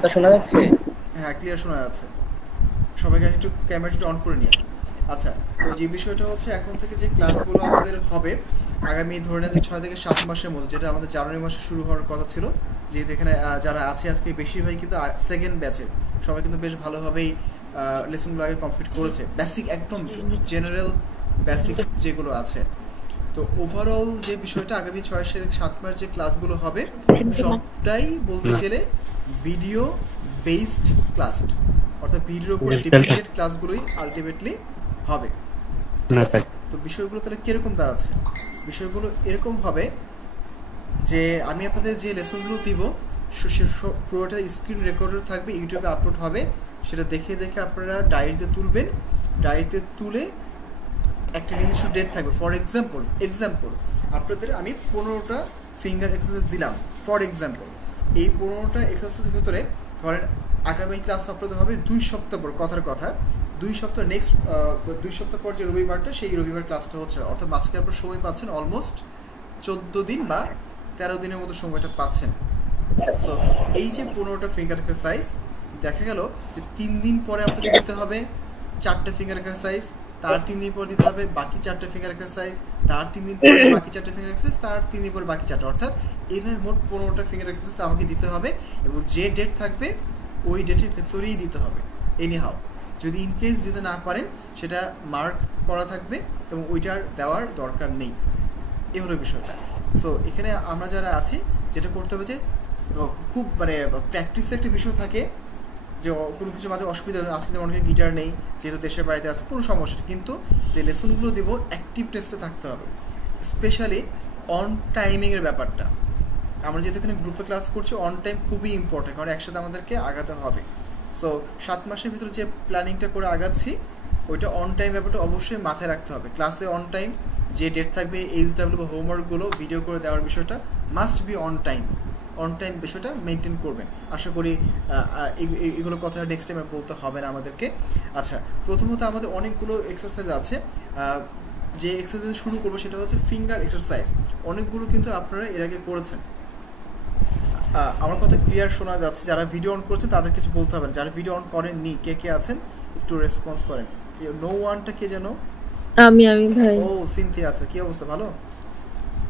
কথা শোনা যাচ্ছে? হ্যাঁ, ক্লিয়ার শোনা যাচ্ছে। সবাইকে একটু ক্যামেরাটা অন করে নিন। আচ্ছা, তো যে বিষয়টা হচ্ছে এখন থেকে যে ক্লাসগুলো আমাদের হবে আগামী ধরে নেন যে 6 থেকে 7 মাসের মধ্যে, যেটা আমাদের জানুয়ারি মাসে শুরু হওয়ার কথা ছিল। যেহেতু এখানে যারা আছে আজকে বেশিরভাগই কিন্তু সেকেন্ড ব্যাচের, সবাই কিন্তু বেশ ভালোভাবেই লেসনগুলো আগে কমপ্লিট করেছে, বেসিক একদম জেনারেল বেসিক যেগুলো আছে। তো ওভারঅল যে বিষয়টা আগামী 6 থেকে 7 মাস যে ক্লাসগুলো হবে সবটাই বলতে গেলে ভিডিও বেসড ক্লাস, অর্থাৎ ভিডিওর উপর ডিপেন্ডেন্ট ক্লাসগুলোই আলটিমেটলি হবে। ঠিক আছে? তো বিষয়গুলো তাহলে কীরকম দাঁড়াচ্ছে? বিষয়গুলো এরকম হবে যে আমি আপনাদের যে লেসনগুলো দিব পুরোটা স্ক্রিন রেকর্ডার থাকবে, ইউটিউবে আপলোড হবে। সেটা দেখে দেখে আপনারা ডায়েরিতে তুলবেন। ডায়েরিতে তুলে একটা নির্দিষ্ট ডেট থাকবে। ফর এক্সাম্পল আপনাদের আমি 15টা ফিঙ্গার এক্সারসাইজ দিলাম। ফর এক্সাম্পল এই 15টা এক্সারসাইজের ভিতরে ধরেন আগামী ক্লাস আপনাদের হবে 2 সপ্তাহ পর, কথার কথা 2 সপ্তাহ, নেক্সট 2 সপ্তাহ পর যে রবিবারটা, সেই রবিবার ক্লাসটা হচ্ছে, অর্থাৎ মাঝখানে আপনার সময় পাচ্ছেন অলমোস্ট 14 দিন বা 13 দিনের মতো সময়টা পাচ্ছেন। সো এই যে 15টা ফিঙ্গার এক্সারসাইজ, দেখা গেল যে 3 দিন পরে আপনাকে দিতে হবে 4টে ফিঙ্গার এক্সারসাইজ, তার 3 দিন পর দিতে হবে বাকি 4টে ফিঙ্গার এক্সারসাইজ, তার 3 দিন পরে বাকি 4টে ফিঙ্গার এক্সারসাইজ, তার 3 দিন পরে বাকি 4টে, অর্থাৎ এইভাবে মোট 15টা ফিঙ্গার এক্সারসাইজ আমাকে দিতে হবে। এবং যে ডেট থাকবে ওই ডেটের ভেতরেই দিতে হবে এনি হাউ। যদি ইনকেস দিতে না পারেন সেটা মার্ক করা থাকবে এবং ওইটার দেওয়ার দরকার নেই। এই হলো বিষয়টা। সো এখানে আমরা যারা আছি, যেটা করতে হবে যে খুব মানে প্র্যাকটিসের একটা বিষয় থাকে, যে কোনো কিছু মাঝে অসুবিধা হবে। আজকে যেমন অনেকে গিটার নেই, যেহেতু দেশের বাড়িতে আছে, কোনো সমস্যা নেই, কিন্তু যে লেসনগুলো দেবো অ্যাক্টিভ টেস্টে থাকতে হবে। স্পেশালি অন টাইমিংয়ের ব্যাপারটা, আমরা যেহেতু এখানে গ্রুপে ক্লাস করছি, অন টাইম খুবই ইম্পর্টেন্ট, কারণ একসাথে আমাদেরকে আগাতে হবে। সো 7 মাসের ভিতরে যে প্ল্যানিংটা করে আগাচ্ছি, ওইটা অন টাইম ব্যাপারটা অবশ্যই মাথায় রাখতে হবে। ক্লাসে অন টাইম, যে ডেট থাকবে এইচডাব্লিউ বা হোমওয়ার্কগুলো ভিডিও করে দেওয়ার বিষয়টা must be on time. On time বিষয়টা মেনটেন করবেন। আশা করি এগুলো কথা নেক্সট টাইমে বলতে হবে না আমাদেরকে। আচ্ছা, প্রথমত আমাদের অনেকগুলো এক্সারসাইজ আছে। যে এক্সারসাইজ শুরু করবো সেটা হচ্ছে ফিঙ্গার এক্সারসাইজ। অনেকগুলো কিন্তু আপনারা এর আগে করেছেন। আমার কথা ক্লিয়ার শোনা যাচ্ছে? যারা ভিডিও অন করছে তাদের কিছু বলতে হবে না, যারা ভিডিও অন করেননি কে কে আছেন একটু রেসপন্স করেন। নো ওয়ানটা কে যেন? আমি ভাই। ও, সিনথিয়া আছে। কি অবস্থা, ভালো?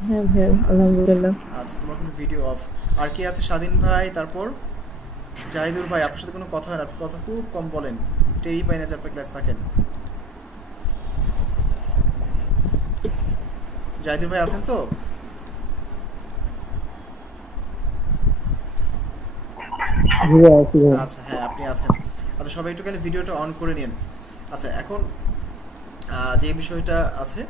হ্যাঁ ভাই, আচ্ছা আলহামদুলিল্লাহ। আচ্ছা, তোমার কিন্তু ভিডিও অফ। আর কে আছে? স্বাধীন ভাই, তারপর জাহিদুর ভাই। আপনার সাথে কোনো কথা হয় না, আপনি কথা খুব কম বলেন, টেরি পাই না যে আপনার ক্লাস থাকেন। জাহিদুর ভাই আছেন তো? আচ্ছা, হ্যাঁ আপনি আছেন। আচ্ছা, সবাই একটু খালি ভিডিওটা অন করে নিন। আচ্ছা, এখন যে বিষয়টা আছে,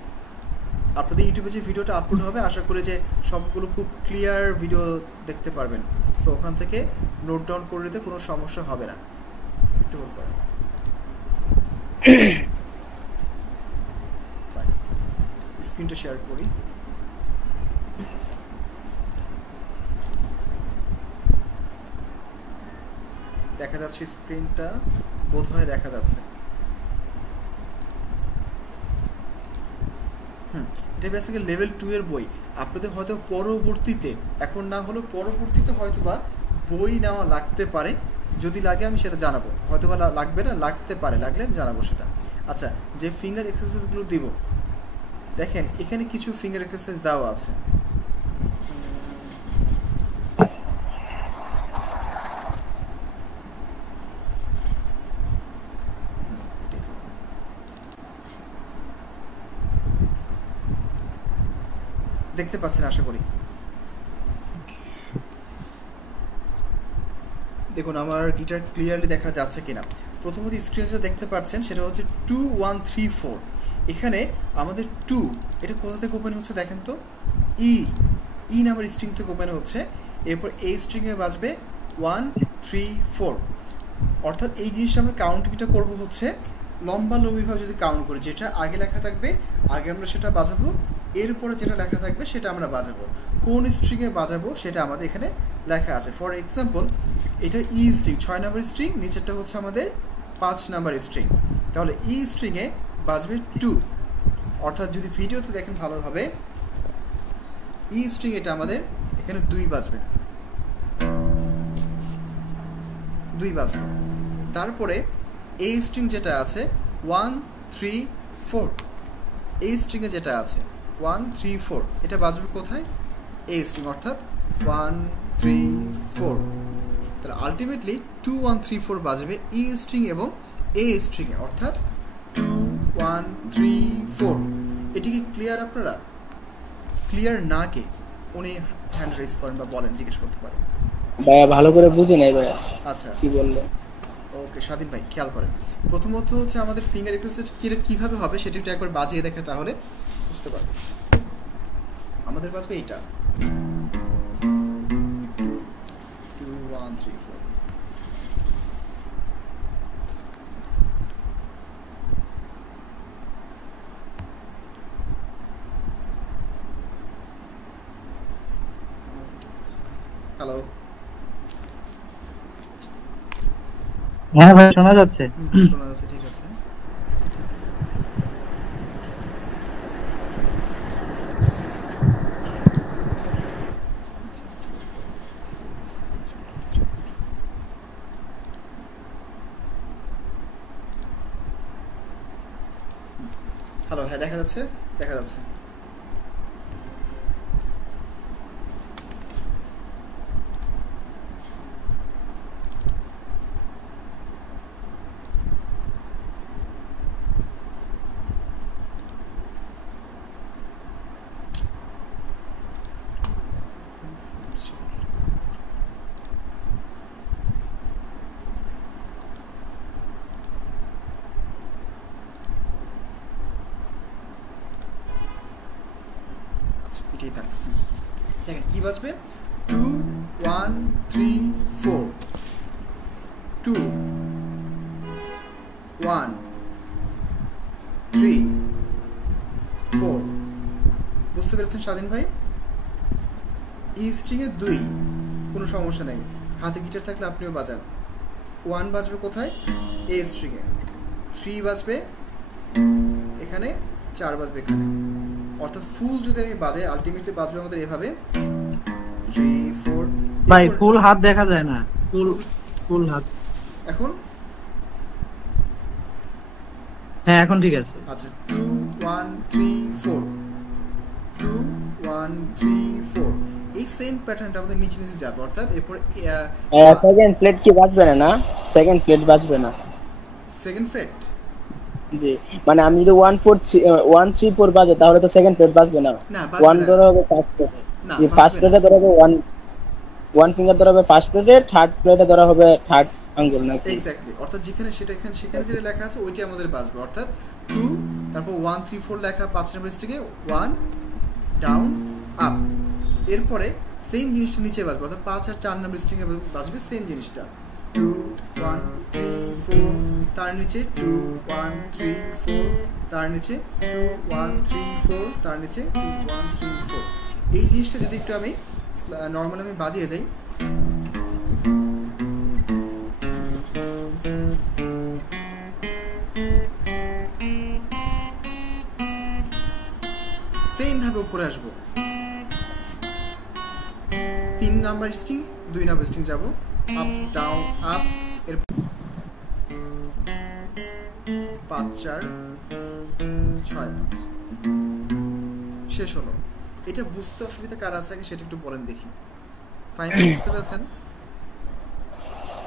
আপনাদের ইউটিউবে যে ভিডিওটা আপলোড হবে, আশা করি যে সবগুলো খুব ক্লিয়ার ভিডিও দেখতে পারবেন। সো ওখান থেকে নোট ডাউন করে নিতে কোনো সমস্যা হবে না। একটু হোল্ড করেন, স্ক্রিনটা শেয়ার করি। দেখা যাচ্ছে স্ক্রিনটা? বোধহয় দেখা যাচ্ছে। এটা বেসিক্যালি লেভেল 2 এর বই। আপনাদের হয়তো পরবর্তীতে, এখন না হলেও পরবর্তীতে হয়তো বা বই নেওয়া লাগতে পারে। যদি লাগে আমি সেটা জানাবো, হয়তো বা লাগবে না, লাগতে পারে, লাগলে আমি জানাবো সেটা। আচ্ছা, যে ফিঙ্গার এক্সারসাইজগুলো দিব, দেখেন এখানে কিছু ফিঙ্গার এক্সারসাইজ দেওয়া আছে। দেখতে পাচ্ছেন আশা করি। দেখুন আমার গিটার ক্লিয়ারলি দেখা যাচ্ছে কিনা। প্রথমত স্ক্রিনে যেটা দেখতে পাচ্ছেন সেটা হচ্ছে 2 1 3 4। এখানে আমাদের 2, এটা কোথা থেকে ওপেন হচ্ছে দেখেন তো? ই নাম্বার স্ট্রিং থেকে ওপেন হচ্ছে। এরপর এই স্ট্রিংয়ে বাজবে 1 3 4। অর্থাৎ এই জিনিসটা আমরা কাউন্টিংটা করবো হচ্ছে লম্বালম্বিভাবে যদি কাউন্ট করি, যেটা আগে লেখা থাকবে আগে আমরা সেটা বাজাবো, এরপরে যেটা লেখা থাকবে সেটা আমরা বাজাবো। কোন স্ট্রিংয়ে বাজাবো সেটা আমাদের এখানে লেখা আছে। ফর এক্সাম্পল, এটা ই স্ট্রিং 6 নাম্বার স্ট্রিং, নিচেরটা হচ্ছে আমাদের 5 নাম্বার স্ট্রিং। তাহলে ই স্ট্রিংয়ে বাজবে 2। অর্থাৎ যদি ভিডিওতে দেখেন ভালোভাবে, ই স্ট্রিং এটা আমাদের এখানে 2 বাজবে। 2 বাজলো। তারপরে এই স্ট্রিং যেটা আছে 1 3 4, এই স্ট্রিংয়ে যেটা আছে 1 3 4 এটা বাজবে কোথায়? এই স্ট্রিং, অর্থাৎ 1 3 4। তাহলে আলটিমেটলি 2 1 3 4 বাজবে ই স্ট্রিং এবং এ স্ট্রিংয়ে, অর্থাৎ 2 1 3 4। এটি কি ক্লিয়ার? আপনারা ক্লিয়ার না কে উনি হ্যান্ড রেজ করেন বা বলেন, জিজ্ঞেস করতে পারেন। ভাইয়া ভালো করে বুঝি নাই ভাইয়া আচ্ছা, কি বললেন। ওকে স্বাধীন ভাই খেয়াল করেন। প্রথমত হচ্ছে আমাদের ফিঙ্গার এক্সারসাইজ কীভাবে হবে সেটা একটু একবার বাজিয়ে দেখে, তাহলে বুঝতে পারবে। আমাদের বাজবে এইটা 2 1 3 4। হ্যালো, হ্যাঁ ভাই শোনা যাচ্ছে। শোনা যাচ্ছে, ঠিক আছে। হ্যালো, হ্যাঁ দেখা যাচ্ছে, দেখা যাচ্ছে। আচ্ছা, এটাই থাক। দেখেন কি বাজবে 2 1 3 4, 2 1 3 4। বুঝতে পেরেছেন স্বাধীন ভাই? ই স্ট্রিংয়ে 2, কোনো সমস্যা নেই, হাতে গিটার থাকলে আপনিও বাজান। 1 বাজবে কোথায়? এ স্ট্রিংয়ে। 3 বাজবে এখানে, 4 বাজবে এখানে, অর্থাৎ ফুল যদি আমি বাজাই আলটিমেটলি বাজবে আমাদের এভাবে 3 4। ভাই ফুল হাত দেখা যায় না, ফুল হাত। এখন হ্যাঁ এখন ঠিক আছে। আচ্ছা 2 1 3 4, 2 1 3 4, এই সেম প্যাটার্নটা আমাদের নিচে নিচে যাবে, অর্থাৎ এরপর সেকেন্ড প্লেট কি বাজবে না? না সেকেন্ড প্লেট বাজবে না। সেকেন্ড ফ্রেট, জি মানে আমি যদি 1 4 1 3 4 বাজে তাহলে তো সেকেন্ড প্লেট বাজবে না। না বাজবে 1 না, ধরা হবে ফার্স্ট প্লেটে, না জি ফার্স্ট বাজবে না। প্লেটে ধরা হবে 1 ফিঙ্গার ধরা হবে ফার্স্ট প্লেটে, থার্ড প্লেটে ধরা হবে থার্ড আঙ্গুল নাকি? এক্স্যাক্টলি, অর্থাৎ যেখানে সেখানে যেটা লেখা আছে ওইটাই আমাদের বাজবে, অর্থাৎ 2 তারপর 1 3 4 লেখা 5 নাম্বার স্ট্রিংয়ে 1 ডাউন আপ, এরপরে সেম জিনিসটা নিচে বাজবে, অর্থাৎ 5 আর 4 নাম্বার স্ট্রিংয়ে বাজবে সেম জিনিসটা 2 1 3 4, তার নিচে 2 1 3 4, তার নিচে 2 1 3 4, তার নিচে 2 1 3 4। এই জিনিসটা যদি একটু আমি নর্মাল আমি বাজিয়ে যাই, সেম ভাবে উপরে আসবো, 3 নাম্বার স্ট্রিং 2 নাম্বার স্ট্রিং যাব, আপ ডাউন আপ, এর 5 4 6 5 শেষ হলো। এটা বুঝতে অসুবিধা কার আছে আগে সেটা একটু বলেন দেখি। ফাইন, বুঝতে পেরেছেন?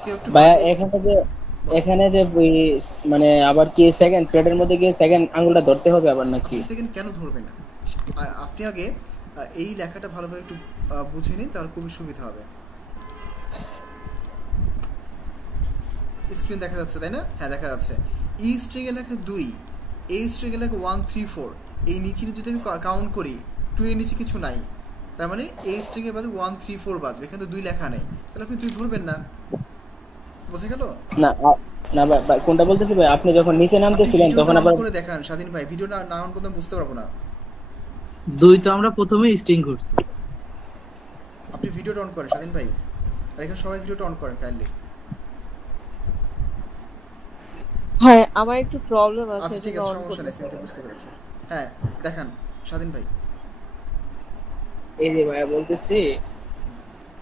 কেউ একটু ভাইয়া এখানে যে মানে আবার কি সেকেন্ড প্লেটের মধ্যে গিয়ে সেকেন্ড আঙ্গুলটা ধরতে হবে আবার নাকি? সেকেন্ড কেন ধরবেন না? আপনি আগে এই লেখাটা ভালোভাবে একটু বুঝে নিন, তাহলে খুবই সুবিধা হবে। স্ক্রিন দেখা যাচ্ছে তাই না? হ্যাঁ দেখা যাচ্ছে। ই স্ট্রিং এর লেখা 2, এই স্ট্রিং এর লেখা 1 3 4, এই নিচে যদি আমি কাউন্ট করি 2 এর নিচে কিছু নাই, তার মানে এই স্ট্রিং এর বাজে 1 3 4 বাজবে, এখানে তো 2 লেখা নেই, তাহলে আপনি 2 ধরবেন না। বুঝে গেল? না না ভাই কোনটা বলতেছি ভাই, আপনি যখন নিচে নামতেছিলেন তখন আবার করে দেখান স্বাধীন ভাই, ভিডিও না অন করতে বুঝতে পারবো না। 2 তো আমরা প্রথমেই স্ট্রিং করছি। আপনি ভিডিওটা অন করেন স্বাধীন ভাই, আর এখানে সবাই ভিডিওটা অন করেন কাইন্ডলি। হ্যাঁ আমার একটু প্রবলেম আছে, আচ্ছা ঠিক এটা আছে, অন সমস্যা নেই, করতে। বুঝতে পেরেছি। হ্যাঁ দেখান স্বাধীন ভাই। এই যে ভাইয়া বলতেছি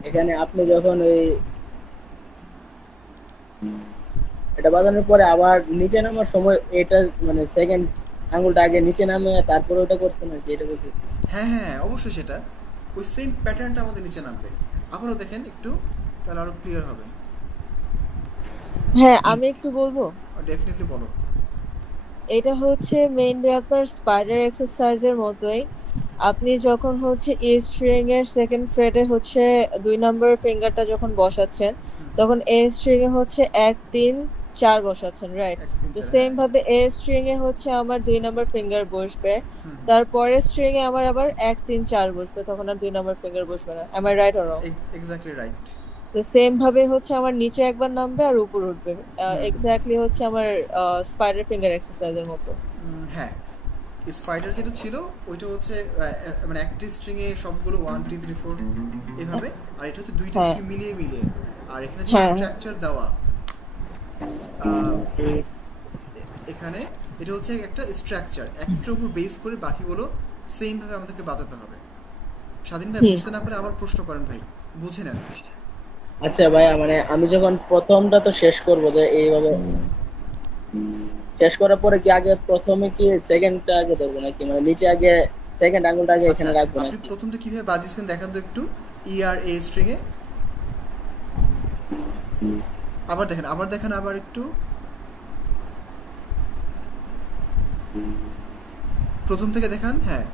এখানে আপনি যখন ওই এটা বাজানোর পরে আবার নিচে নামার সময় এটা মানে সেকেন্ড আঙ্গুলটা আগে নিচে নামে তারপরে ওটা করছে নাকি, এটা বলতেছি। হ্যাঁ হ্যাঁ হ্যাঁ, অবশ্যই সেটা ওই সেম প্যাটার্নটা আমাদের নিচে নামবে। আবারও দেখেন একটু, তাহলে আরো ক্লিয়ার হবে। হ্যাঁ, আমি একটু বলবো। ডেফিনেটলি বলো। এটা হচ্ছে মেইনলি আপনার স্পাইডার এক্সারসাইজের মতোই। আপনি যখন হচ্ছে এ স্ট্রিং এর সেকেন্ড ফ্রেটে হচ্ছে 2 নাম্বার ফিঙ্গারটা যখন বসাচ্ছেন, হুম, তখন এ স্ট্রিং এ হচ্ছে 1 3 4 বসাচ্ছেন, রাইট? এক তিন তো চার, সেম হ্যাঁ। ভাবে এ স্ট্রিং এ হচ্ছে আমার 2 নাম্বার ফিঙ্গার বসবে, হুম, তারপরে স্ট্রিং এ আমার আবার 1 3 4 বসবে, তখন আর 2 নাম্বার ফিঙ্গার বসবে না। Am I right or wrong? Exactly right. তো সেম ভাবে হচ্ছে আমার নিচে একবার নামবে আর উপর উঠবে। হুম হুম, এক্স্যাক্টলি হচ্ছে আমার স্পাইডার ফিঙ্গার এক্সারসাইজের মতো। হ্যাঁ। স্পাইডার যেটা ছিল ওইটা হচ্ছে মানে একটা স্ট্রিং এ সবগুলো 1 2 3 4 এভাবে, আর এটা হচ্ছে দুইটা হ্যাঁ স্ট্রিং মিলিয়ে মিলিয়ে। আর এখানে যে হ্যাঁ স্ট্রাকচার দেওয়া আহ, এখানে এটা হচ্ছে একটা স্ট্রাকচার, একটার উপর বেস করে বাকিগুলো সেম ভাবে আমাদেরকে বাজাতে হবে। স্বাধীন ভাই হুম। বুঝতে না পারে আবার প্রশ্ন করেন ভাই, বুঝে নেন। আচ্ছা ভাইয়া, মানে আমি যখন প্রথমটা তো শেষ করব যে এইভাবে, শেষ করার পরে কি আগে প্রথমে কি সেকেন্ডটা আগে ধরবো নাকি, মানে নিচে আগে সেকেন্ড আঙ্গুলটা আগে আচ্ছা, এখানে রাখবো আপনি নাকি? প্রথমটা কিভাবে বাজিয়েছেন দেখান তো একটু। ই আর এ স্ট্রিং এ আবার দেখেন, আবার দেখেন, আবার একটু প্রথম থেকে দেখান। হ্যাঁ,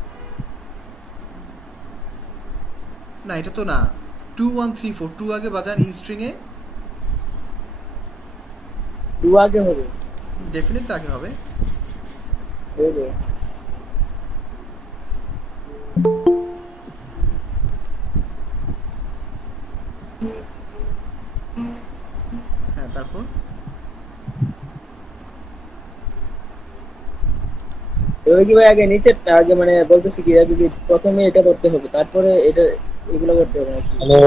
না এটা তো না। 2 1 3 4 2 আগে বাজান ই স্ট্রিং এ। টু আগে হবে? ডেফিনেটলি আগে হবে। হবে। হ্যাঁ, তারপর এবার কি ভাই আগে নিচেরটা আগে মানে বলতেছি কি আগে কি প্রথমে এটা করতে হবে তারপরে এটা এগুলো করতে হবে নাকি? হ্যালো।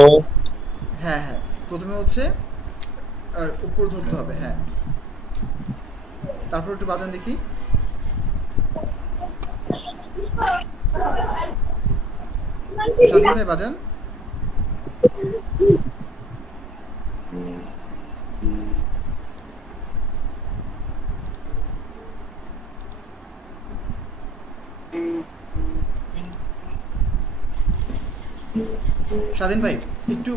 হ্যাঁ হ্যাঁ, প্রথমে হচ্ছে আর উপর ধরতে হবে, হ্যাঁ। তারপর একটু বাজান দেখি। স্বাধীন ভাই বাজান। স্বাধীন ভাই একটু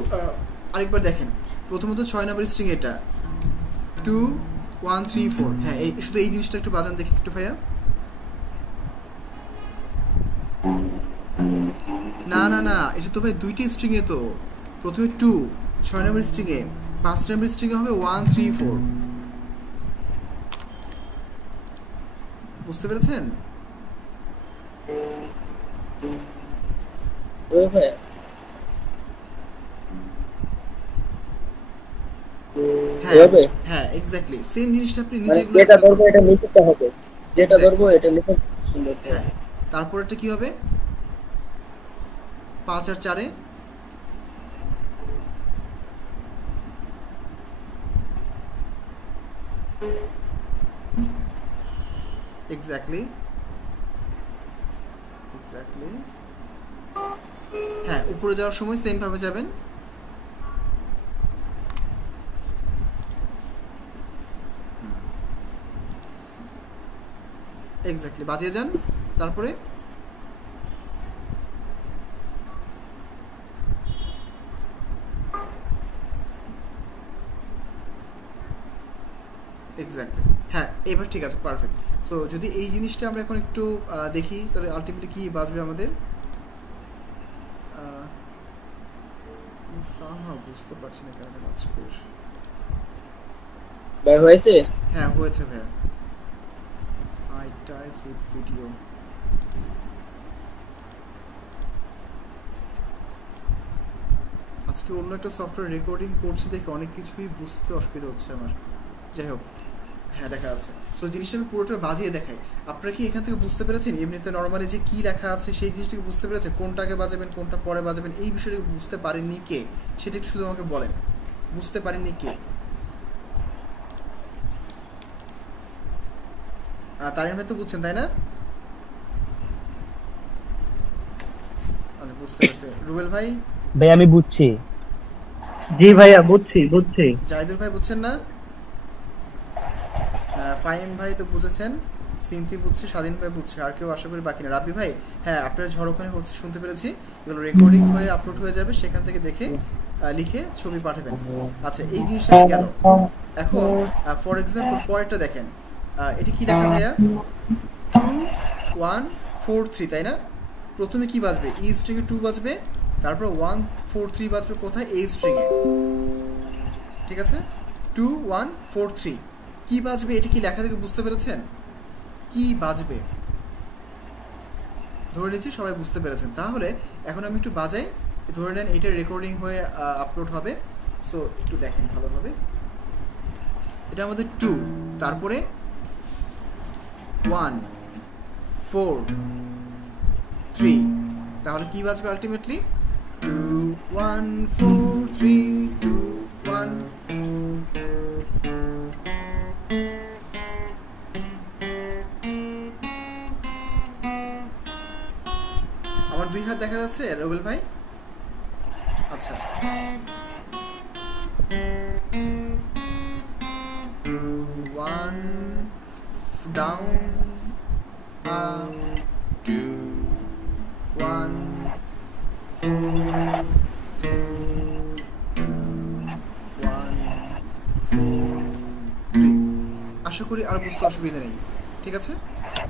আরেকবার দেখেন। প্রথমত 6 নম্বর স্ট্রিং এটা 2 1 3 4, হ্যাঁ এই শুধু এই জিনিসটা একটু বাজান দেখি একটু ভাইয়া। না না না, এটা তো ভাই দুইটা স্ট্রিং এ তো। প্রথমে 2 6 নম্বর স্ট্রিং এ, 5 নম্বর স্ট্রিং এ হবে 1 3 4। বুঝতে পেরেছেন? ওই ভাই হ্যাঁ এভাবে হ্যাঁ, এক্স্যাক্টলি সেম জিনিসটা আপনি মানে নিচেরগুলো যেটা অ্যাপ্লাই ধরবো করবেন। এটা নিচেরটা হবে, যেটা এক্স্যাক্টলি, ধরবো এটা নিচে ধরতে হ্যাঁ। হবে। তারপর এটা কি হবে? 5 আর 4 এ এক্স্যাক্টলি এক্স্যাক্টলি, হ্যাঁ। উপরে যাওয়ার সময় সেম ভাবে যাবেন। এক্স্যাক্টলি বাজিয়ে যান। তারপরে এক্স্যাক্টলি, হ্যাঁ এবার ঠিক আছে, পারফেক্ট। সো যদি এই জিনিসটা আমরা এখন একটু দেখি, তাহলে আলটিমেটলি কি বাজবে আমাদের। সামহাও বুঝতে পারছি না কেন আজকের। ভাই হয়েছে? হ্যাঁ হয়েছে ভাইয়া। I ties with video. আজকে অন্য একটা সফটওয়্যার রেকর্ডিং করছি দেখে অনেক কিছুই বুঝতে অসুবিধা হচ্ছে আমার। যাই হোক, হ্যাঁ দেখা আছে। সো জিনিসটা আমি পুরোটা বাজিয়ে দেখাই। আপনারা কি এখান থেকে বুঝতে পেরেছেন এমনিতে নর্মালি যে কি লেখা আছে সেই জিনিসটাকে বুঝতে পেরেছেন? কোনটা আগে বাজাবেন কোনটা পরে বাজাবেন এই বিষয়টা বুঝতে পারেননি কে, সেটা একটু শুধু আমাকে বলেন। বুঝতে পারেননি কে? তারিন ভাই তো বুঝছেন তাই না? আচ্ছা বুঝতে পারছি। রুবেল ভাই? ভাই আমি বুঝছি। জি ভাইয়া, বুঝছি বুঝছি। জাহিদুর ভাই বুঝছেন না? ফাইম ভাই তো বুঝেছেন, সিনথি বুঝছে, স্বাধীন ভাই বুঝছে, আর কেউ আশা করি বাকি না। রাব্বি ভাই হ্যাঁ আপনার ঝড় ওখানে হচ্ছে শুনতে পেরেছি, এগুলো রেকর্ডিং হয়ে আপলোড হয়ে যাবে, সেখান থেকে দেখে লিখে ছবি পাঠাবেন। আচ্ছা এই জিনিসটা গেল। এখন ফর এক্সাম্পল পরেরটা দেখেন, এটি কি দেখা ভাইয়া 2 1 4 3 তাই না? প্রথমে কি বাজবে? ই স্ট্রিং এ 2 বাজবে, তারপর 1 4 3 বাজবে কোথায়? এ স্ট্রিং এ। ঠিক আছে, 2 1 4 3 কি বাজবে? এটি কি লেখা থেকে বুঝতে পেরেছেন কি বাজবে? ধরে নিচ্ছি সবাই বুঝতে পেরেছেন। তাহলে এখন আমি একটু বাজাই, ধরে নেন এটা রেকর্ডিং হয়ে আপলোড হবে। সো একটু দেখেন ভালোভাবে, এটা আমাদের 2, তারপরে 1 4 3, তাহলে কি বাজবে আলটিমেটলি? 2 1 4 3 2 1। আমার 2 হাত দেখা যাচ্ছে রবেল ভাই? আচ্ছা 1 ডাউন up 2 1 4 2 1 4 3। আশা করি আর বুঝতে অসুবিধা নেই, ঠিক আছে?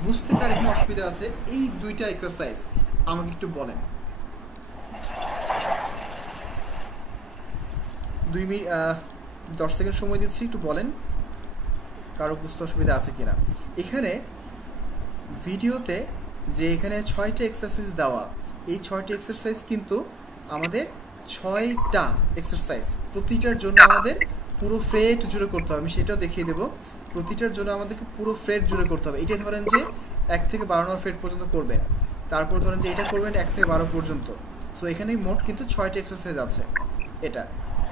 বুঝতে কার এখানে অসুবিধা আছে এই দুইটা এক্সারসাইজ আমাকে একটু বলেন। 2 মিনিট 10 সেকেন্ড সময় দিচ্ছি, একটু বলেন কারো বুঝতে অসুবিধা আছে কিনা। এখানে ভিডিওতে যে এখানে 6টা এক্সারসাইজ দেওয়া, এই 6টি এক্সারসাইজ কিন্তু আমাদের 6টা এক্সারসাইজ, প্রতিটার জন্য আমাদের পুরো ফ্রেট জুড়ে করতে হবে। আমি সেটাও দেখিয়ে দেবো। প্রতিটার জন্য আমাদেরকে পুরো ফ্রেট জুড়ে করতে হবে। এটাই ধরেন যে 1 থেকে 12 নম্বর ফ্রেট পর্যন্ত করবেন, তারপর ধরেন যে এটা করবেন 1 থেকে 12 পর্যন্ত। সো এখানে মোট কিন্তু 6টা এক্সারসাইজ আছে এটা।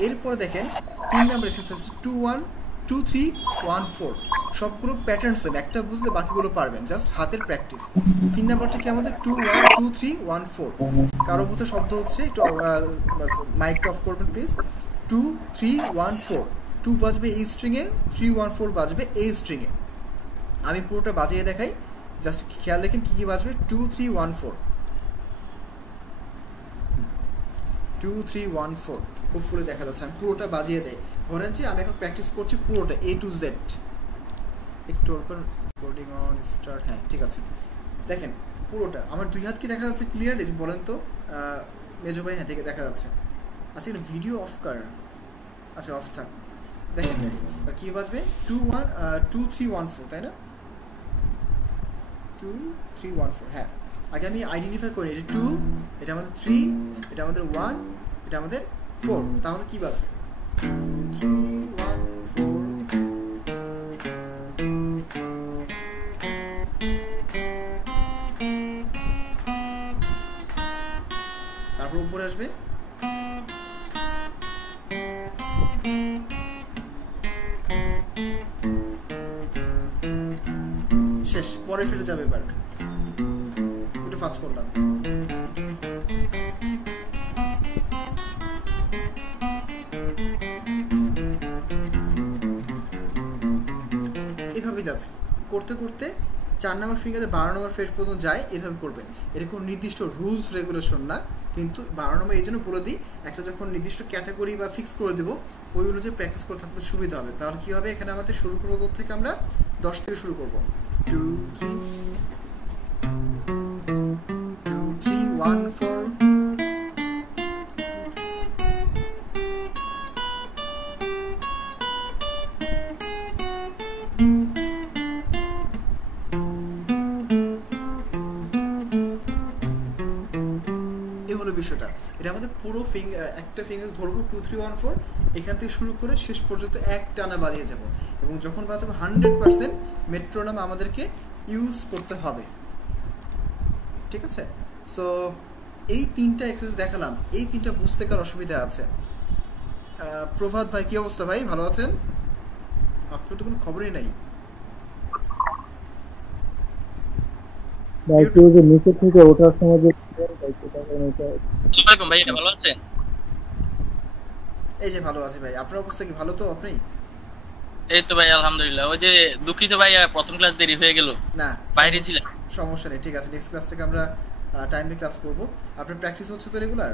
এরপরে দেখেন 3 নম্বর এক্সারসাইজ 2 1 2 3 1 4, সবগুলো প্যাটার্ন সেম, একটা বুঝলে বাকিগুলো পারবেন, জাস্ট হাতের প্র্যাকটিস। 3 নাম্বারটা কি আমাদের 2 1 2 3 1 4। কারো বুঝতে শব্দ হচ্ছে, একটু মাইকটা অফ করবেন প্লিজ। 2 3 1 4, 2 বাজবে এই স্ট্রিং এ, 3 1 4 বাজবে এই স্ট্রিং এ। আমি পুরোটা বাজিয়ে দেখাই, জাস্ট খেয়াল রাখেন কি কি বাজবে। 2 3 1 4 2 3 1 4, খুব ফুলে দেখা যাচ্ছে। আমি পুরোটা বাজিয়ে যাই, ধরেন যে আমি এখন প্র্যাকটিস করছি পুরোটা A to Z। একটু রেকর্ডিং অন স্টার্ট, হ্যাঁ ঠিক আছে। দেখেন পুরোটা আমার 2 হাত কি দেখা যাচ্ছে ক্লিয়ারলি? বলেন তো মেজো ভাই। হ্যাঁ থেকে দেখা যাচ্ছে। আচ্ছা এটা ভিডিও অফ কর, আচ্ছা অফ থাক। দেখেন কি বাজবে 2 1 2 3 1 4 তাই না? 2 3 1 4। হ্যাঁ আগে আমি আইডেন্টিফাই করি, এটা 2, এটা আমাদের 3, এটা আমাদের 1, এটা আমাদের 4। তাহলে কি বাজবে 2 3 1 4। তারপর উপরে আসবে শেষ, পরে ফিরে যাবে। এবার একটু ফাস্ট করলাম। এভাবে যাচ্ছে করতে করতে 4 নম্বর ফিঙ্গারে 12 নম্বর ফ্রেট পর্যন্ত যায়, এভাবে করবেন। এটা কোনো নির্দিষ্ট রুলস রেগুলেশন না, কিন্তু 12 নম্বর এই জন্য বলে দিই, একটা যখন নির্দিষ্ট ক্যাটাগরি বা ফিক্স করে দেবো ওই অনুযায়ী প্র্যাকটিস করতে থাকতে সুবিধা হবে। তাহলে কী হবে, এখানে আমাদের শুরু করবো থেকে আমরা 10 থেকে শুরু করবো। 2 3 2 3 1 4। বিষয়টা এটা আমাদের পুরো একটা ফিঙ্গার ধরবো 2 3 1 4, এখান থেকে শুরু করে শেষ পর্যন্ত এক টানা বাজিয়ে যাব, এবং যখন বাজাবো 100% মেট্রোনম আমাদেরকে ইউজ করতে হবে। ঠিক আছে? সো এই 3টা এক্সারসাইজ দেখালাম, এই 3টা বুঝতে কার অসুবিধা আছে? প্রভাত ভাই কি অবস্থা ভাই, ভালো আছেন? আপনার তো কোনো খবরই নাই। নিচে থেকে ওঠার সময় যে ভাই ভালো আছেন? এই যে ভালো আছি ভাই, আপনার অবস্থা কি ভালো তো? আপনি? এই তো ভাই আলহামদুলিল্লাহ। ওই যে দুঃখিত ভাই, প্রথম ক্লাস দেরি হয়ে গেল, না বাইরে ছিলাম। সমস্যা নেই, ঠিক আছে, নেক্সট ক্লাস থেকে আমরা টাইমলি ক্লাস করব। আপনার প্র্যাকটিস হচ্ছে তো রেগুলার?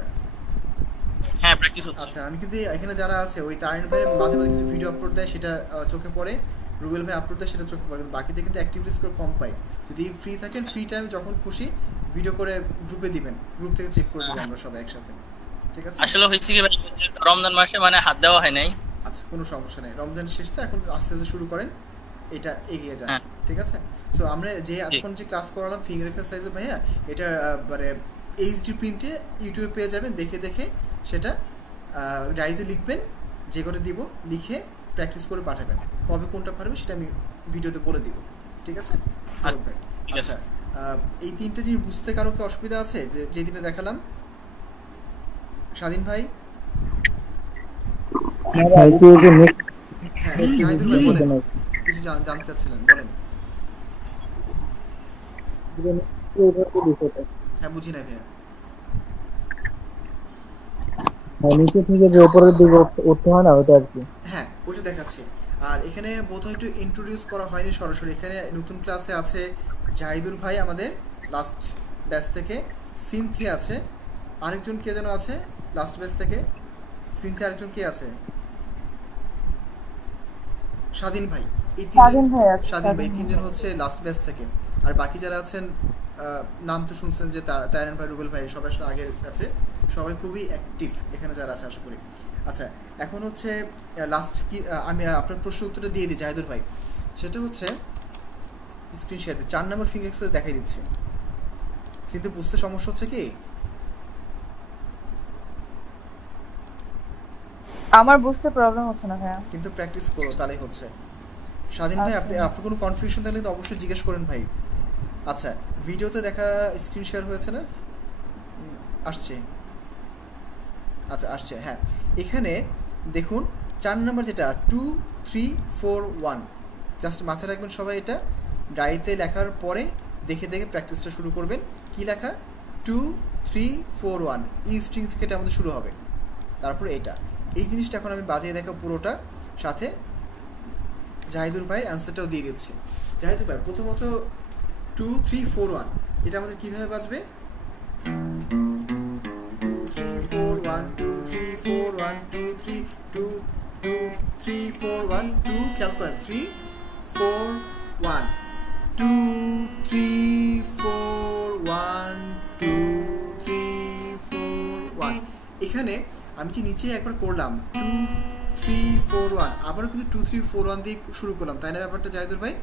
হ্যাঁ, প্র্যাকটিস হচ্ছে। আচ্ছা, আমি কিন্তু এখানে যারা আছে ওই তারিন ভাইয়ের মাঝে মাঝে কিছু ভিডিও আপলোড দেয়, সেটা চোখে পড়ে, রুবেল ভাই আপলোড দেয় সেটা চোখে পড়ে, কিন্তু বাকিতে কিন্তু অ্যাক্টিভিটিস করে কম পাই। যদি ফ্রি থাকেন, ফ্রি টাইম যখন খুশি ভিডিও করে গ্রুপে দিবেন, গ্রুপ থেকে চেক করে দেবো আমরা সবাই একসাথে, ঠিক আছে? আসলে হয়েছে কি ভাই, রমজান মাসে মানে হাত দেওয়া হয় নাই। আচ্ছা, কোনো সমস্যা নেই, রমজান শেষ তো, এখন আস্তে আস্তে শুরু করেন, এটা এগিয়ে যান, হ্যাঁ। ঠিক আছে? সো আমরা যে এখন যে ক্লাস করালাম ফিঙ্গার এক্সারসাইজে ভাইয়া, এটা মানে এইচডি প্রিন্টে ইউটিউবে পেয়ে যাবেন, দেখে দেখে সেটা ডায়েরিতে লিখবেন, যে করে দিব লিখে প্র্যাকটিস করে পাঠাবেন। কবে কোনটা পারবে সেটা আমি ভিডিওতে বলে দিব, ঠিক আছে? ঠিক আছে। আচ্ছা, এই তিনটে জিনিস বুঝতে কারো কি অসুবিধা আছে যে দিনে দেখালাম? স্বাধীন ভাই? হ্যাঁ, জাহিদুল ভাই বলেন, কিছু জানতে চাচ্ছিলেন, বলেন। হ্যাঁ, বুঝি না ভাইয়া। নিচে থেকে যে উপরের দিকে উঠতে হয় না, ওটা আর কি। হ্যাঁ, ওটা দেখাচ্ছি। আর এখানে বোধহয় একটু ইন্ট্রোডিউস করা হয়নি সরাসরি। এখানে নতুন ক্লাসে আছে জাহিদুল ভাই আমাদের লাস্ট ব্যাচ থেকে, সিনথিয়া আছে, আরেকজন কে যেন আছে লাস্ট ব্যাচ থেকে, সিনথিয়া, আরেকজন কে আছে? স্বাধীন ভাই। এই স্বাধীন ভাই, তিনজন হচ্ছে লাস্ট ব্যাচ থেকে। আর বাকি যারা আছেন নাম তো শুনছেন, যে তাইরান ভাই, রুবেল ভাই, সবাই আসলে আগের আছে, সবাই খুবই অ্যাক্টিভ এখানে যারা আছে, আশা করি। আচ্ছা, এখন হচ্ছে লাস্ট কি, আমি আপনার প্রশ্ন উত্তরটা দিয়ে দিই জাহিদুল ভাই। সেটা হচ্ছে স্ক্রিন শেয়ার দিয়ে 4 নম্বর ফিঙ্গার এক্সারসাইজ দেখাই দিচ্ছি। কিন্তু বুঝতে সমস্যা হচ্ছে কি? আমার বুঝতে প্রবলেম হচ্ছে না ভাইয়া, কিন্তু প্র্যাকটিস করো, তাহলেই হচ্ছে। স্বাধীন ভাই, আপনার কোনো কনফিউশন থাকলে তো অবশ্যই জিজ্ঞেস করেন ভাই। আচ্ছা, ভিডিওতে দেখা স্ক্রিন শেয়ার হয়েছে না? আসছে, আচ্ছা আসছে, হ্যাঁ। এখানে দেখুন 4 নম্বর যেটা 2 3 4 1, জাস্ট মাথায় রাখবেন সবাই, এটা ডায়েরিতে লেখার পরে দেখে দেখে প্র্যাকটিসটা শুরু করবেন। কি লেখা? 2 3 4 1, ই স্ট্রিং থেকে এটা আমাদের শুরু হবে। তারপরে এটা, এই জিনিসটা এখন আমি বাজিয়ে দেখা পুরোটা, সাথে জাহিদুল ভাইয়ের অ্যান্সারটাও দিয়ে দিচ্ছি। জাহিদুল ভাই, প্রথমত 2 3 4 1 এটা আমাদের কীভাবে বাজবে? 3 4 1 2 3 4 1 2 3 2 2 3 4 1 2, খেয়াল করেন, 3 4 1 2 3 4 1 2 3 4 1। এখানে আমি যে নিচে একবার করলাম 2 3 4 1, আবারও কিন্তু 2 3 4 1 দিয়ে শুরু করলাম, তাই না ব্যাপারটা জাহিদুল ভাই?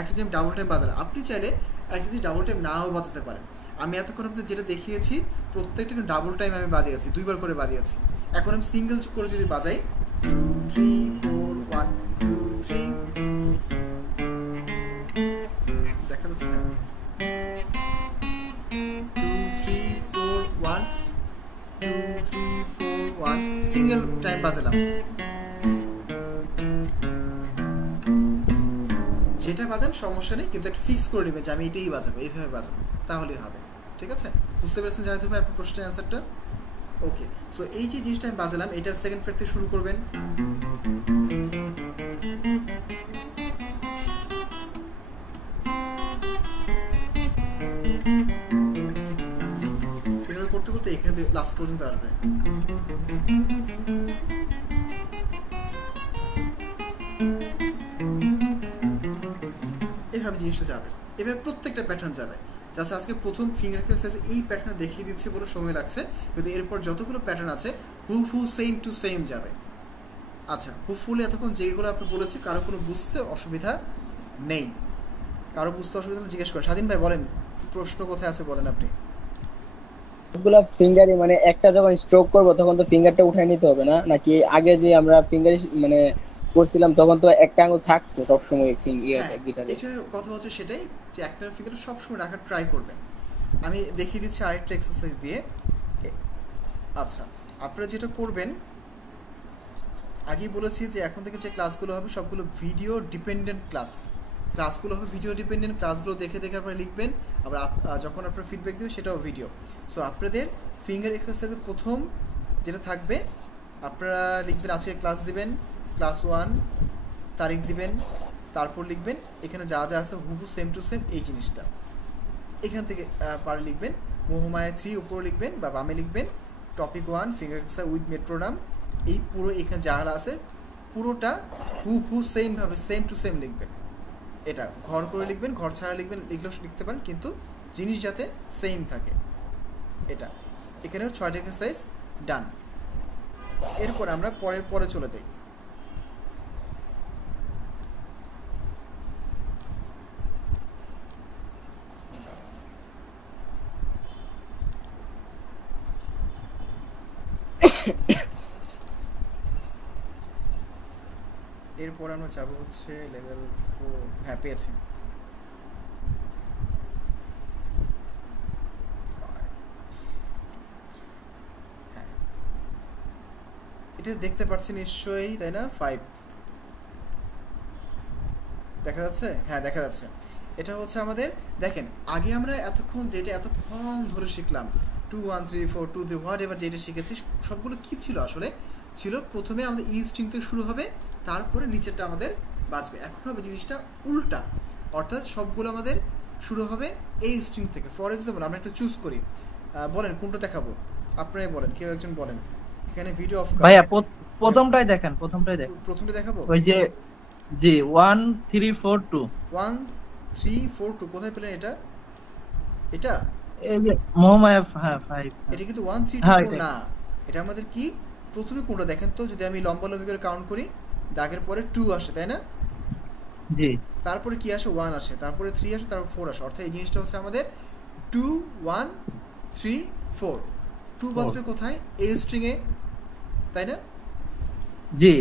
একটা যে ডাবল টাইম বাজালাম, আপনি চাইলে একটা যে ডাবল টাইম নাও বাজাতে পারেন। আমি এতক্ষণ আপনাদের যেটা দেখিয়েছি প্রত্যেকটা কিন্তু ডাবল টাইম আমি বাজিয়েছি, 2বার করে বাজিয়েছি। এখন আমি সিঙ্গেল করে যদি বাজাই 2 3 4 1 2 3, দেখা যাচ্ছে না? 2 3 4 1 2 3 4 1, সিঙ্গেল টাইম বাজালাম। যেটা বাজান সমস্যা নেই, কিন্তু একটা ফিক্স করে নেবেন যে আমি এটাই বাজাবো, এইভাবে বাজাবো, তাহলেই হবে, ঠিক আছে? বুঝতে পেরেছেন জাহিদুল ভাই আপনার প্রশ্নের অ্যান্সারটা? ওকে, সো এই যে জিনিসটা আমি বাজালাম, এটা সেকেন্ড ফ্রেট থেকে শুরু করবেন। এভাবে করতে করতে এখানে লাস্ট পর্যন্ত আসবে। এভাবে জিনিসটা যাবে, এভাবে প্রত্যেকটা প্যাটার্ন যাবে। জাস্ট আজকে প্রথম ফিঙ্গার এক্সারসাইজে এই প্যাটার্ন দেখিয়ে দিচ্ছি বলে সময় লাগছে, কিন্তু এরপর যতগুলো প্যাটার্ন আছে হুবহু সেম টু সেম যাবে। আচ্ছা, হুবফুলি এতক্ষণ যেগুলো আপনি বলেছি কারো কোনো বুঝতে অসুবিধা নেই? কারো বুঝতে অসুবিধা হলে জিজ্ঞেস করেন। স্বাধীন ভাই বলেন, প্রশ্ন কোথায় আছে বলেন আপনি। সবগুলা ফিঙ্গারই মানে একটা যখন স্ট্রোক করব তখন তো ফিঙ্গারটা উঠায় নিতে হবে না, নাকি আগে যে আমরা ফিঙ্গার মানে করছিলাম তখন তো একটা আঙুল থাকতো সবসময় গিটারে? এটার কথা হচ্ছে সেটাই, যে একটা ফিঙ্গার সবসময় রাখার ট্রাই করবেন। আমি দেখিয়ে দিচ্ছি আরেকটা এক্সারসাইজ দিয়ে। আচ্ছা, আপনারা যেটা করবেন, আগেই বলেছি যে এখন থেকে যে ক্লাসগুলো হবে সবগুলো ভিডিও ডিপেন্ডেন্ট ক্লাসগুলো হবে ভিডিও ডিপেন্ডেন্ট ক্লাসগুলো দেখে দেখে আপনারা লিখবেন। আবার যখন আপনারা ফিডব্যাক দেবেন সেটাও ভিডিও। সো আপনাদের ফিঙ্গার এক্সারসাইজের প্রথম যেটা থাকবে, আপনারা লিখবেন আজকে ক্লাস দিবেন ক্লাস 1, তারিখ দিবেন, তারপর লিখবেন এখানে যা যা আছে হুবহু সেম টু সেম এই জিনিসটা এখান থেকে পারে লিখবেন। মোহমায়া 3 উপরে লিখবেন বা বামে লিখবেন, টপিক 1 ফিঙ্গার এক্সারসাইজ উইথ মেট্রোনাম, এই পুরো এখানে যা আছে পুরোটা হুবহু সেম ভাবে সেম টু সেম লিখবেন। এটা ঘর করে লিখবেন, ঘর ছাড়া লিখবেন, লিখলেও লিখতে পারেন, কিন্তু জিনিস যাতে সেম থাকে। এটা এখানেও 6টা এক্সারসাইজ ডান। এরপর আমরা পরে চলে যাই। এরপর আমরা যাব হচ্ছে লেভেল 4। হ্যাঁ পেয়েছি। হ্যাঁ এটা দেখতে পাচ্ছেন নিশ্চয়ই, তাই না? 5 দেখা যাচ্ছে? হ্যাঁ দেখা যাচ্ছে। এটা হচ্ছে আমাদের, দেখেন আগে আমরা এতক্ষণ ধরে শিখলাম 2 1 3 4 2 3 হোয়াট এভার যেটা শিখেছি সবগুলো কি ছিল আসলে? ছিল প্রথমে আমাদের ই স্ট্রিং থেকে শুরু হবে, তারপরে নিচেরটা আমাদের বাজবে। এখন হবে জিনিসটা উল্টা, অর্থাৎ সবগুলো আমাদের শুরু হবে এই স্ট্রিং থেকে। ফর এক্সাম্পল আমরা একটা চুজ করি, বলেন কোনটা দেখাবো? আপনারাই বলেন, কেউ একজন বলেন। এখানে ভিডিও অফ ভাইয়া প্রথমটাই দেখেন, প্রথমটা দেখাবো। ওই যে জি 1 3 4 2 1 3 4 2 কোথায় পেলেন এটা? এটা এই যে মোহমায়া, হ্যাঁ 5। এটা কিন্তু 1 3 2 হ্যাঁ, 4 না, এটা আমাদের কি প্রথমে কোনটা দেখেন তো? যদি আমি লম্বালম্বি করে কাউন্ট করি, দাগের পরে 2 আসে, তাই না? জি তারপরে কি আসে? 1 আসে, তারপরে 3 আসে, তারপর 4 আসে। অর্থাৎ এই জিনিসটা হচ্ছে আমাদের 2 1 3 4। 2 বাজবে কোথায়? এই স্ট্রিং এ, তাই না? জি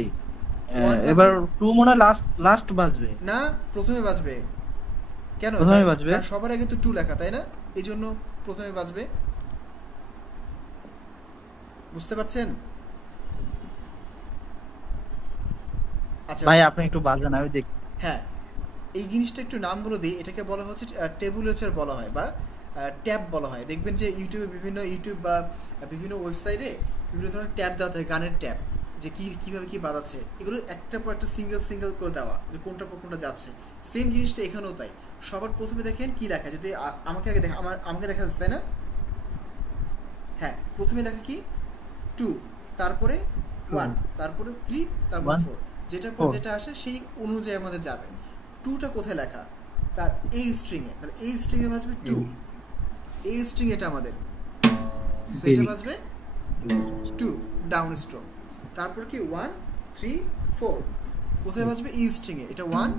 One এবার বাজবে? 2 মনে লাস্ট বাজবে। না, প্রথমে বাজবে। কেন? প্রথমে বাজবে? কারণ সবার আগে তো 2 লেখা, তাই না? এই জন্য প্রথমে বাজবে। বুঝতে পারছেন? আচ্ছা ভাই আপনি একটু বাজান, আমি দেখ। হ্যাঁ, এই জিনিসটা একটু নাম বলে দিই। এটাকে বলা হচ্ছে টেবুলেচার বলা হয় বা ট্যাব বলা হয়। দেখবেন যে ইউটিউব বা বিভিন্ন ওয়েবসাইটে বিভিন্ন ধরনের ট্যাব দেওয়া থাকে, গানের ট্যাব, যে কীভাবে কী বাজাচ্ছে, এগুলো একটার পর একটা সিঙ্গেল করে দেওয়া, যে কোনটার পর কোনটা যাচ্ছে। সেম জিনিসটা এখানেও তাই। সবার প্রথমে দেখেন কি লেখা, যদি আমাকে দেখা যাচ্ছে, তাই না? হ্যাঁ, প্রথমে লেখা কি 2, তারপরে 1, তারপরে 3, তারপর 4, যেটার পর যেটা আসে সেই অনুযায়ী আমাদের যাবে। 2টা কোথায় লেখা? তার এই স্ট্রিং এ, তাহলে এই স্ট্রিং এ বাজবে 2। এই স্ট্রিং এটা আমাদের, সো এটা বাজবে 2 ডাউন স্ট্রোক। তারপর কি 1 3 4 কোথায় বাজবে? এই স্ট্রিং এ, এটা 1,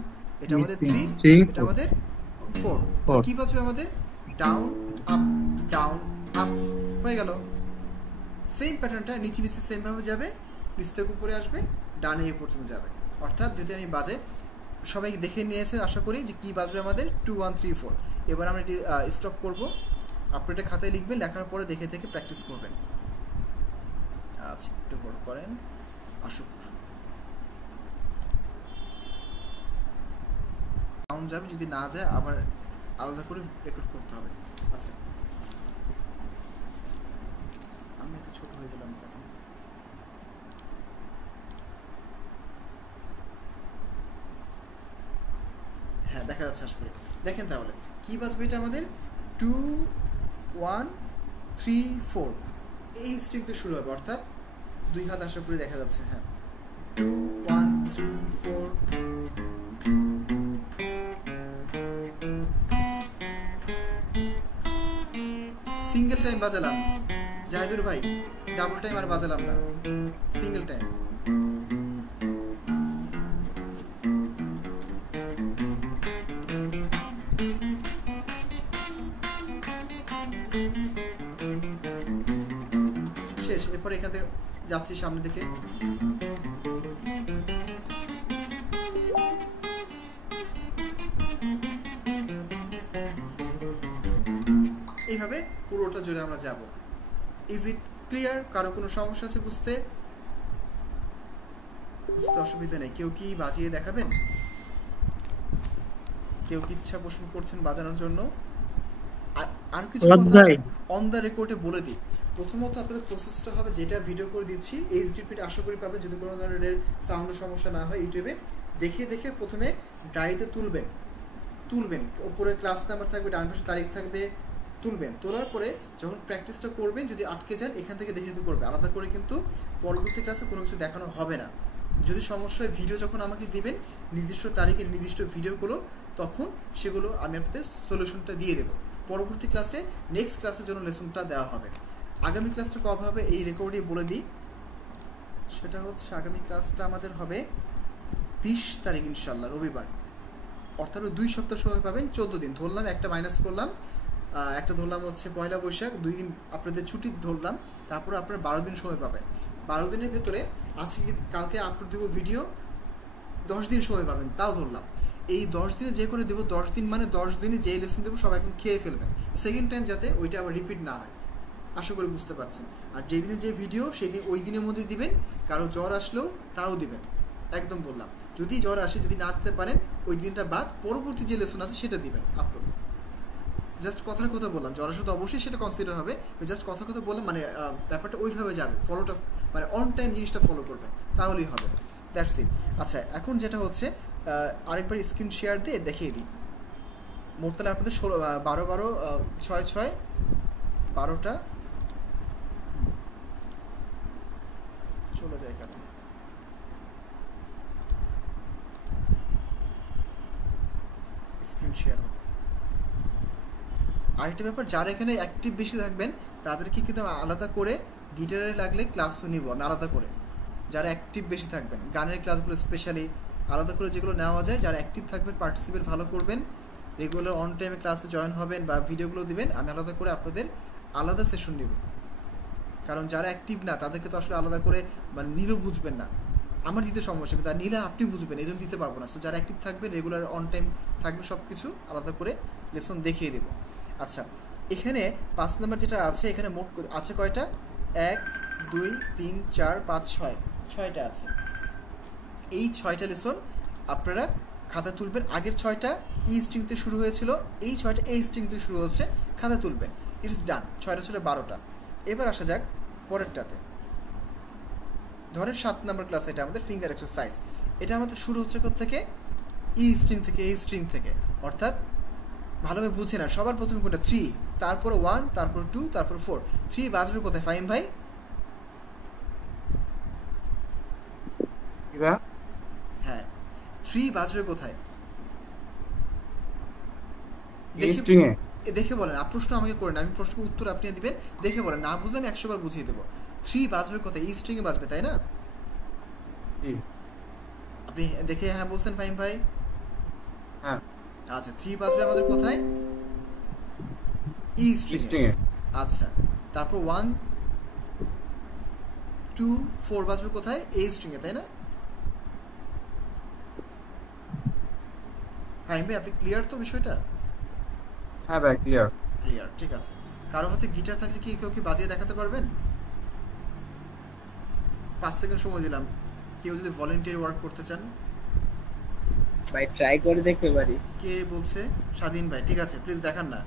এটা আমাদের 3, এটা আমাদের 4। কি বাজবে আমাদের? ডাউন আপ হয়ে গেল। সেম প্যাটার্নটা নিচে সেম ভাবে যাবে, নিচ থেকে উপরে আসবে, ডানে এ পর্যন্ত যাবে। অর্থাৎ যদি আমি বাজে, সবাই দেখে নিয়েছেন আশা করি যে কি বাজবে আমাদের 2 1 3 4। এবার আমরা এটি স্টপ করব। আপনি এটা খাতায় লিখবেন, লেখার পরে দেখে প্র্যাকটিস করবেন। আচ্ছা একটু হোল্ড করেন, আসুক। সাউন্ড যাবে, যদি না যায় আবার আলাদা করে রেকর্ড করতে হবে। আচ্ছা, আমি এত ছোট হয়ে গেলাম কেন? হ্যাঁ দেখা যাচ্ছে আশা করি। দেখেন তাহলে কি বাজবে এটা আমাদের 2 1 3 4 এই স্ট্রিং থেকে শুরু হবে, অর্থাৎ 2 হাত আশা করি দেখা যাচ্ছে। হ্যাঁ 2 1 3 4 সিঙ্গেল টাইম বাজালাম জাহিদুর ভাই, ডাবল টাইম আর বাজালাম না, সিঙ্গেল টাইম। শেষ। এরপর এখান থেকে যাচ্ছি সামনের দিকে। এইভাবে পুরোটা জুড়ে আমরা যাব। Is it clear? কারো কোনো সমস্যা আছে বুঝতে অসুবিধা নেই। কেউ কি বাজিয়ে দেখাবেন? কেউ কি ইচ্ছা পোষণ করছেন বাজানোর জন্য? আর কিছু কথা অন দ্য রেকর্ডে বলে দিই। প্রথমত আপনাদের প্রসেসটা হবে যেটা ভিডিও করে দিচ্ছি এইচডিপিটা আশা করি পাবেন, যদি কোনো ধরনের সাউন্ডের সমস্যা না হয় ইউটিউবে দেখে দেখে প্রথমে ডায়েরিতে তুলবেন ওপরে ক্লাস নাম্বার থাকবে, ডান পাশে তারিখ থাকবে, তোলার পরে যখন প্র্যাকটিসটা করবেন যদি আটকে যান এখান থেকে দেখে করবে, আলাদা করে কিন্তু পরবর্তী ক্লাসে কোনো কিছু দেখানো হবে না। যদি সমস্যা হয় ভিডিও যখন আমাকে দিবেন নির্দিষ্ট তারিখের নির্দিষ্ট ভিডিওগুলো, তখন সেগুলো আমি আপনাদের সলিউশনটা দিয়ে দেবো। পরবর্তী ক্লাসে নেক্সট ক্লাসের জন্য লেসনটা দেওয়া হবে। আগামী ক্লাসটা কবে হবে এই রেকর্ডে বলে দিই, সেটা হচ্ছে আগামী ক্লাসটা আমাদের হবে 20 তারিখ ইনশাল্লাহ, রবিবার। অর্থাৎ 2 সপ্তাহ সময় পাবেন, 14 দিন ধরলাম, একটা মাইনাস করলাম, একটা ধরলাম হচ্ছে পয়লা বৈশাখ, 2 দিন আপনাদের ছুটি ধরলাম, তারপরে আপনারা 12 দিন সময় পাবেন। 12 দিনের ভেতরে আজকে কালকে আপলোড দেবো ভিডিও, 10 দিন সময় পাবেন তাও ধরলাম। এই 10 দিনে যে করে দেবো, 10 দিন মানে 10 দিনে যেই লেসন দেবো সবাই এখন খেয়ে ফেলবেন, সেকেন্ড টাইম যাতে ওইটা আবার রিপিট না হয়, আশা করি বুঝতে পারছেন। আর যেই দিনে যে ভিডিও সেই দিন ওই দিনের মধ্যে দিবেন, কারো জ্বর আসলেও তাও দিবেন, একদম বললাম। যদি জ্বর আসে, যদি না দিতে পারেন ওই দিনটা বাদ পরবর্তী যে লেসন আছে সেটা দিবেন আপলোড। জাস্ট কথার কথা বললাম, জ্বর আসলে তো অবশ্যই সেটা কনসিডার হবে, জাস্ট কথা বললাম, মানে ব্যাপারটা ওইভাবে যাবে, ফলোটা মানে অন টাইম জিনিসটা ফলো করবেন, তাহলেই হবে। That's it. আচ্ছা, এখন যেটা হচ্ছে আরেকবার স্ক্রিন শেয়ার দিয়ে দেখিয়ে দিই। মোট তাহলে আপনাদের 12 6 12টা চলে যায় কেন? স্ক্রিন শেয়ার হবে। আরেকটা ব্যাপার, যারা এখানে অ্যাক্টিভ বেশি থাকবেন তাদেরকে কিন্তু আলাদা করে গিটারে লাগলে ক্লাসও নিব আমি আলাদা করে। যারা অ্যাক্টিভ বেশি থাকবেন গানের ক্লাসগুলো স্পেশালি আলাদা করে যেগুলো নেওয়া যায়, যারা অ্যাক্টিভ থাকবেন, পার্টিসিপেট ভালো করবেন, রেগুলার অন টাইমে ক্লাসে জয়েন হবেন বা ভিডিওগুলো দিবেন, আমি আলাদা করে আপনাদের আলাদা সেশন নেব। কারণ যারা অ্যাক্টিভ না তাদেরকে তো আসলে আলাদা করে মানে নিলেও বুঝবেন না, আমার দিতে সমস্যা, কিন্তু নিলে আপনি বুঝবেন, এই জন্য দিতে পারবো না। সো যারা অ্যাক্টিভ থাকবেন, রেগুলার অন টাইম থাকবে, সব কিছু আলাদা করে লেসন দেখিয়ে দেবো। আচ্ছা, এখানে 5 নাম্বার যেটা আছে, এখানে মোট আছে কয়টা? 1 2 3 4 5 6 6টা আছে। এই 6টা লেসন আপনারা খাতা তুলবেন। আগের 6টা ই স্ট্রিং থেকে শুরু হয়েছিল, এই 6টা এই স্ট্রিং থেকে শুরু হচ্ছে, খাতা তুলবেন। It's done. 6টা 12টা। এবার আসা যাক পরেরটাতে। ধরেন 7 নাম্বার ক্লাস, এটা আমাদের ফিঙ্গার এক্সারসাইজ। এটা আমাদের শুরু হচ্ছে কোত্থেকে? ই স্ট্রিং থেকে, এই স্ট্রিং থেকে। অর্থাৎ ভালোভাবে বুঝে না, সবার প্রথমে কোনটা? 3, তারপর 1, তারপর 2, তারপর 4। 3 বাজবে কোথায় ফাহিম ভাই? হ্যাঁ, 3 বাজবে কোথায়? দেখে বলেন। প্রশ্ন আমাকে করেন, আমি প্রশ্ন উত্তর আপনি দিবেন, দেখে বলেন। না বুঝলে আমি 100 বার বুঝিয়ে দেবো। 3 বাজবে কোথায়? ই স্ট্রিং এ বাজবে, তাই না? আপনি দেখে হ্যাঁ বলছেন ফাহিম ভাই? হ্যাঁ। আচ্ছা, 3 বাজবে আমাদের কোথায়? ই স্ট্রিং এ। আচ্ছা, তারপর 1 2 4 বাজবে কোথায়? এ স্ট্রিং এ, তাই না? ফাহিম ভাই, আপনি ক্লিয়ার তো বিষয়টা? হ্যাঁ ভাই, ক্লিয়ার। ঠিক আছে। কারো হাতে গিটার থাকলে কি কেউ কি বাজিয়ে দেখাতে পারবেন? 5 সেকেন্ড সময় দিলাম, কেউ যদি ভলান্টিয়ার ওয়ার্ক করতে চান। ভাই ট্রাই করে দেখতে পারি। কে বলছে? স্বাধীন ভাই। ঠিক আছে, প্লিজ দেখান না,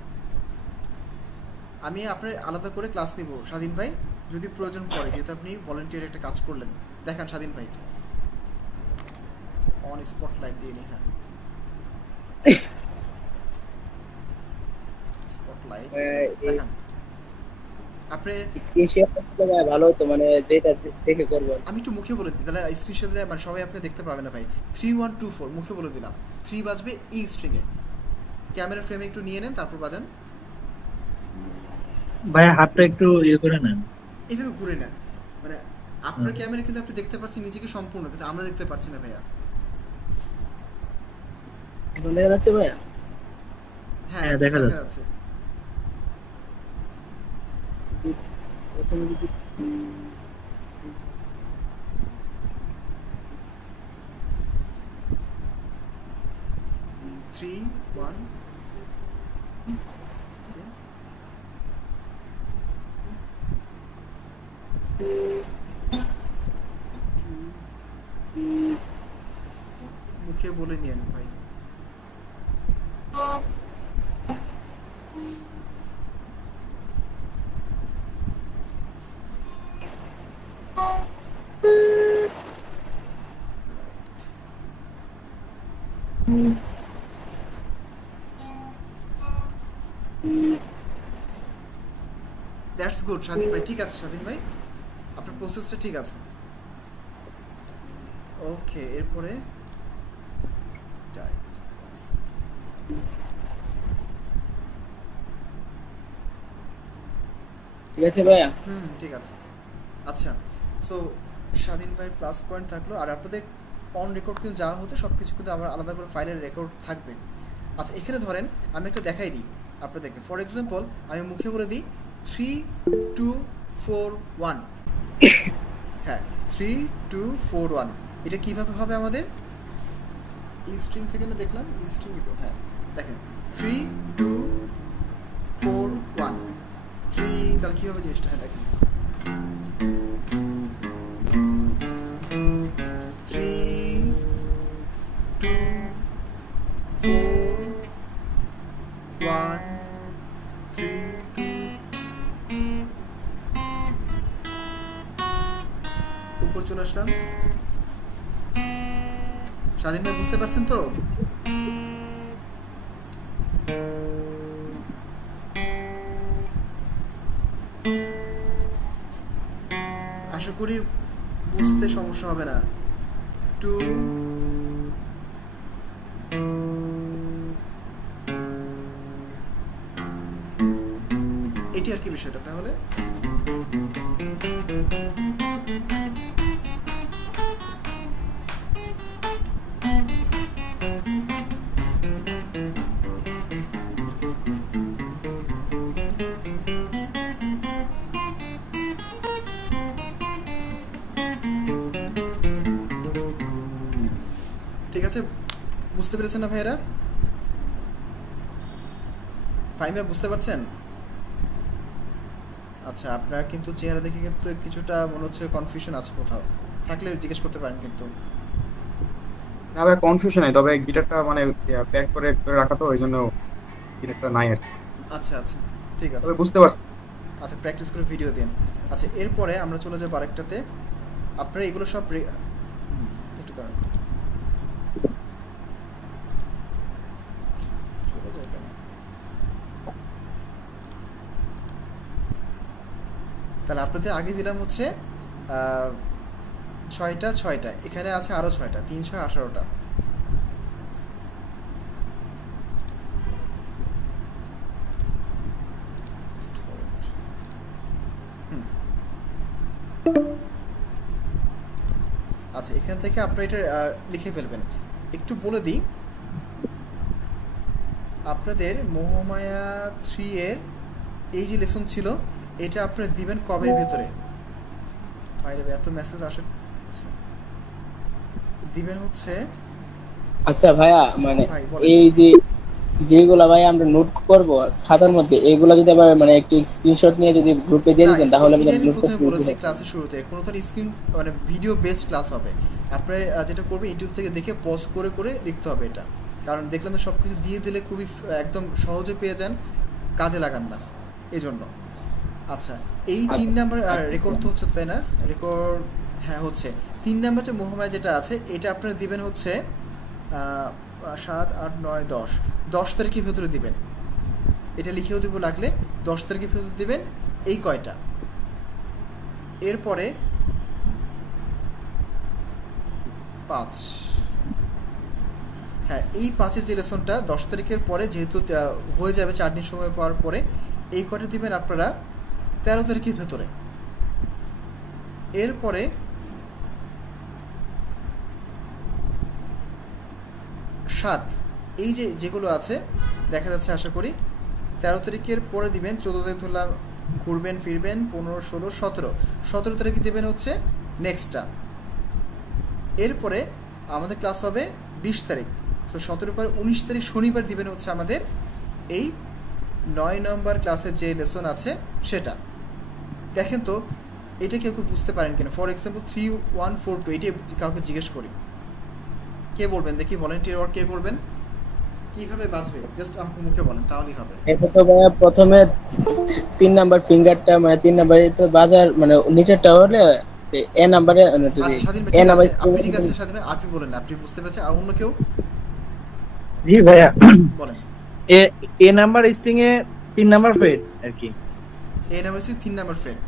আমি আপনার আলাদা করে ক্লাস নিব স্বাধীন ভাই, যদি প্রয়োজন পড়ে, যেহেতু আপনি ভলান্টিয়ার একটা কাজ করলেন। দেখান স্বাধীন ভাই, অন স্পটলাইট দিয়ে নি। হ্যাঁ, স্পটলাইট দেখান। আপনি স্ক্রিনশট করলে ভালো হতো, মানে যেটা দেখে করব। আমি একটু মুখে বলে দিই, তাহলে স্ক্রিনশট দিলে মানে সবাই আপনি দেখতে পারবেন না ভাই। 3 1 2 4 মুখে বলে দিলাম। 3 বাজবে ই স্ট্রিং এ। ক্যামেরা ফ্রেমে একটু নিয়ে নেন, তারপর বাজান। ভাই হাতটা একটু ইয়ে করে নেন, এইভাবে ঘুরে নেন, মানে আপনার ক্যামেরা কিন্তু আপনি দেখতে পাচ্ছেন নিজেকে সম্পূর্ণ, কিন্তু আমরা দেখতে পাচ্ছি না ভাইয়া। এখন দেখা যাচ্ছে ভাইয়া? হ্যাঁ, দেখা যাচ্ছে। প্রথমে যদি 3 1 মুখে বলে নিয়েন ভাই। দ্যাটস গুড স্বাধীন ভাই, ঠিক আছে স্বাধীন ভাই, আপনার প্রসেসটা ঠিক আছে। ওকে, এরপরে ঠিক আছে ভাইয়া। ঠিক আছে। আচ্ছা, সো স্বাধীন ভাইয়ের প্লাস পয়েন্ট থাকলো, আর আপনাদের অন রেকর্ড কিন্তু যা হচ্ছে সব কিছু কিন্তু আমার আলাদা করে ফাইলের রেকর্ড থাকবে। আচ্ছা, এখানে ধরেন আমি একটা দেখাই দিই আপনাদেরকে। ফর এক্সাম্পল আমি মুখে বলে দিই 3 2 4 1। হ্যাঁ, 3 2 4 1। এটা কিভাবে হবে আমাদের? এই স্ট্রিং থেকে না দেখলাম, এই স্ট্রিংই তো। হ্যাঁ দেখেন 3 2 4 1 3, তাহলে কি হবে জিনিসটা? হ্যাঁ দেখেন 3 2 4 1 3 2। উপর চলে আসলাম। স্বাধীন ভাই বুঝতে পারছেন তো? আশা করি বুঝতে সমস্যা হবে না। 2 এটি আর কি বিষয়টা তাহলে। ঠিক আছে, বুঝতে পেরেছেন না ভাইয়েরা? ফাইম ভাই বুঝতে পারছেন? আচ্ছা, আপনার কিন্তু চেহারা দেখে কিন্তু কিছুটা মনে হচ্ছে কনফিউশন আছে, কোথাও থাকলে জিজ্ঞেস করতে পারেন কিন্তু। না ভাই কনফিউশন নাই, তবে গিটারটা মানে প্যাক করে ধরে রাখা তো ওই জন্য গিটারটা নাই আর কি। আচ্ছা আচ্ছা, ঠিক আছে, তবে বুঝতে পারছি। আচ্ছা, প্র্যাকটিস করে ভিডিও দিন। আচ্ছা, এরপরে আমরা চলে যাবো আরেকটাতে। আপনারা এগুলো সব একটু দাঁড়ান, চলে যায় কেন? তাহলে আপনাদের আগে দিলাম হচ্ছে 6টা 6টা, এখানে আছে আরো 6টা, 3 6 18টা। আচ্ছা, এখান থেকে আপনারা এটা লিখে ফেলবেন। একটু বলে দিই, আপনাদের মোহমায়া 3 এর এই যে লেসন ছিল, এটা আপনারা দিবেন কবের ভিতরে? বাইরে এত মেসেজ আসে। দিবেন হচ্ছে, আচ্ছা ভাইয়া, মানে ভাই বলেন। এই যে যেগুলা ভাই আমরা নোট করব খাতার মধ্যে, এগুলা যদি আবার মানে একটু স্ক্রিনশট নিয়ে যদি গ্রুপে দিয়ে দিতেন তাহলে এটা আমি গ্রুপটা প্রথমে বলেছি ক্লাসের শুরুতে, কোনো তো স্ক্রিন মানে ভিডিও বেসড ক্লাস হবে। আপনারা যেটা করবে ইউটিউব থেকে দেখে পজ করে করে লিখতে হবে এটা, কারণ দেখলাম তো সব কিছু দিয়ে দিলে খুবই একদম সহজে পেয়ে যান, কাজে লাগান না এই জন্য। আচ্ছা, এই 3 নাম্বার আর রেকর্ড তো হচ্ছে, তাই না? রেকর্ড হ্যাঁ হচ্ছে। 3 নাম্বার যে মোহমায়া যেটা আছে, এটা আপনারা দিবেন হচ্ছে 7 8 9 10 10 তারিখের ভেতরে দিবেন। এটা লিখেও দেবো লাগলে, 10 তারিখের ভেতরে দিবেন এই কয়টা। এরপরে 5, হ্যাঁ এই 5-এর যে লেসনটা 10 তারিখের পরে যেহেতু হয়ে যাবে 4 দিন সময় পাওয়ার পরে, এই কয়টা দিবেন আপনারা 13 তারিখের ভেতরে। এরপরে 7 এই যে যেগুলো আছে দেখা যাচ্ছে, আশা করি 13 তারিখের পরে দিবেন। 14 তারিখ ধরলাম, ঘুরবেন ফিরবেন, 15 16 17 17 তারিখে দেবেন হচ্ছে নেক্সটটা। এরপরে আমাদের ক্লাস হবে 20 তারিখ, তো 17 পর 19 তারিখ শনিবার দিবেন হচ্ছে আমাদের এই 9 নম্বর ক্লাসের যে লেসন আছে সেটা। দেখেন তো এটা কেউ বুঝতে পারেন কিনা? ফর এক্সাম্পল 3142, এটা কাউকে জিজ্ঞেস করি, কে বলবেন দেখি? ভলান্টিয়ার ওয়ার্ক কে করবেন? কিভাবে বাঁচবে জাস্ট আমাকে মুখে বলেন, তাহলেই হবে। এটা তো ভাইয়া প্রথমে 3 নাম্বার ফিঙ্গারটা মানে 3 নাম্বারে তো বাজার মানে নিচেরটা হলে এ নাম্বারে আচ্ছা স্বাধীন ভাই, ঠিক আছে, আপনি ঠিক আছে স্বাধীন ভাই, আপনি বলেন, আপনি বুঝতে পেরেছেন। আর অন্য কেউ জি ভাইয়া, বলেন। এ নাম্বার স্ট্রিং এ 3 নাম্বার ফ্রেড আর কি। এ নাম্বার স্ট্রিং 3 নাম্বার ফ্রেট।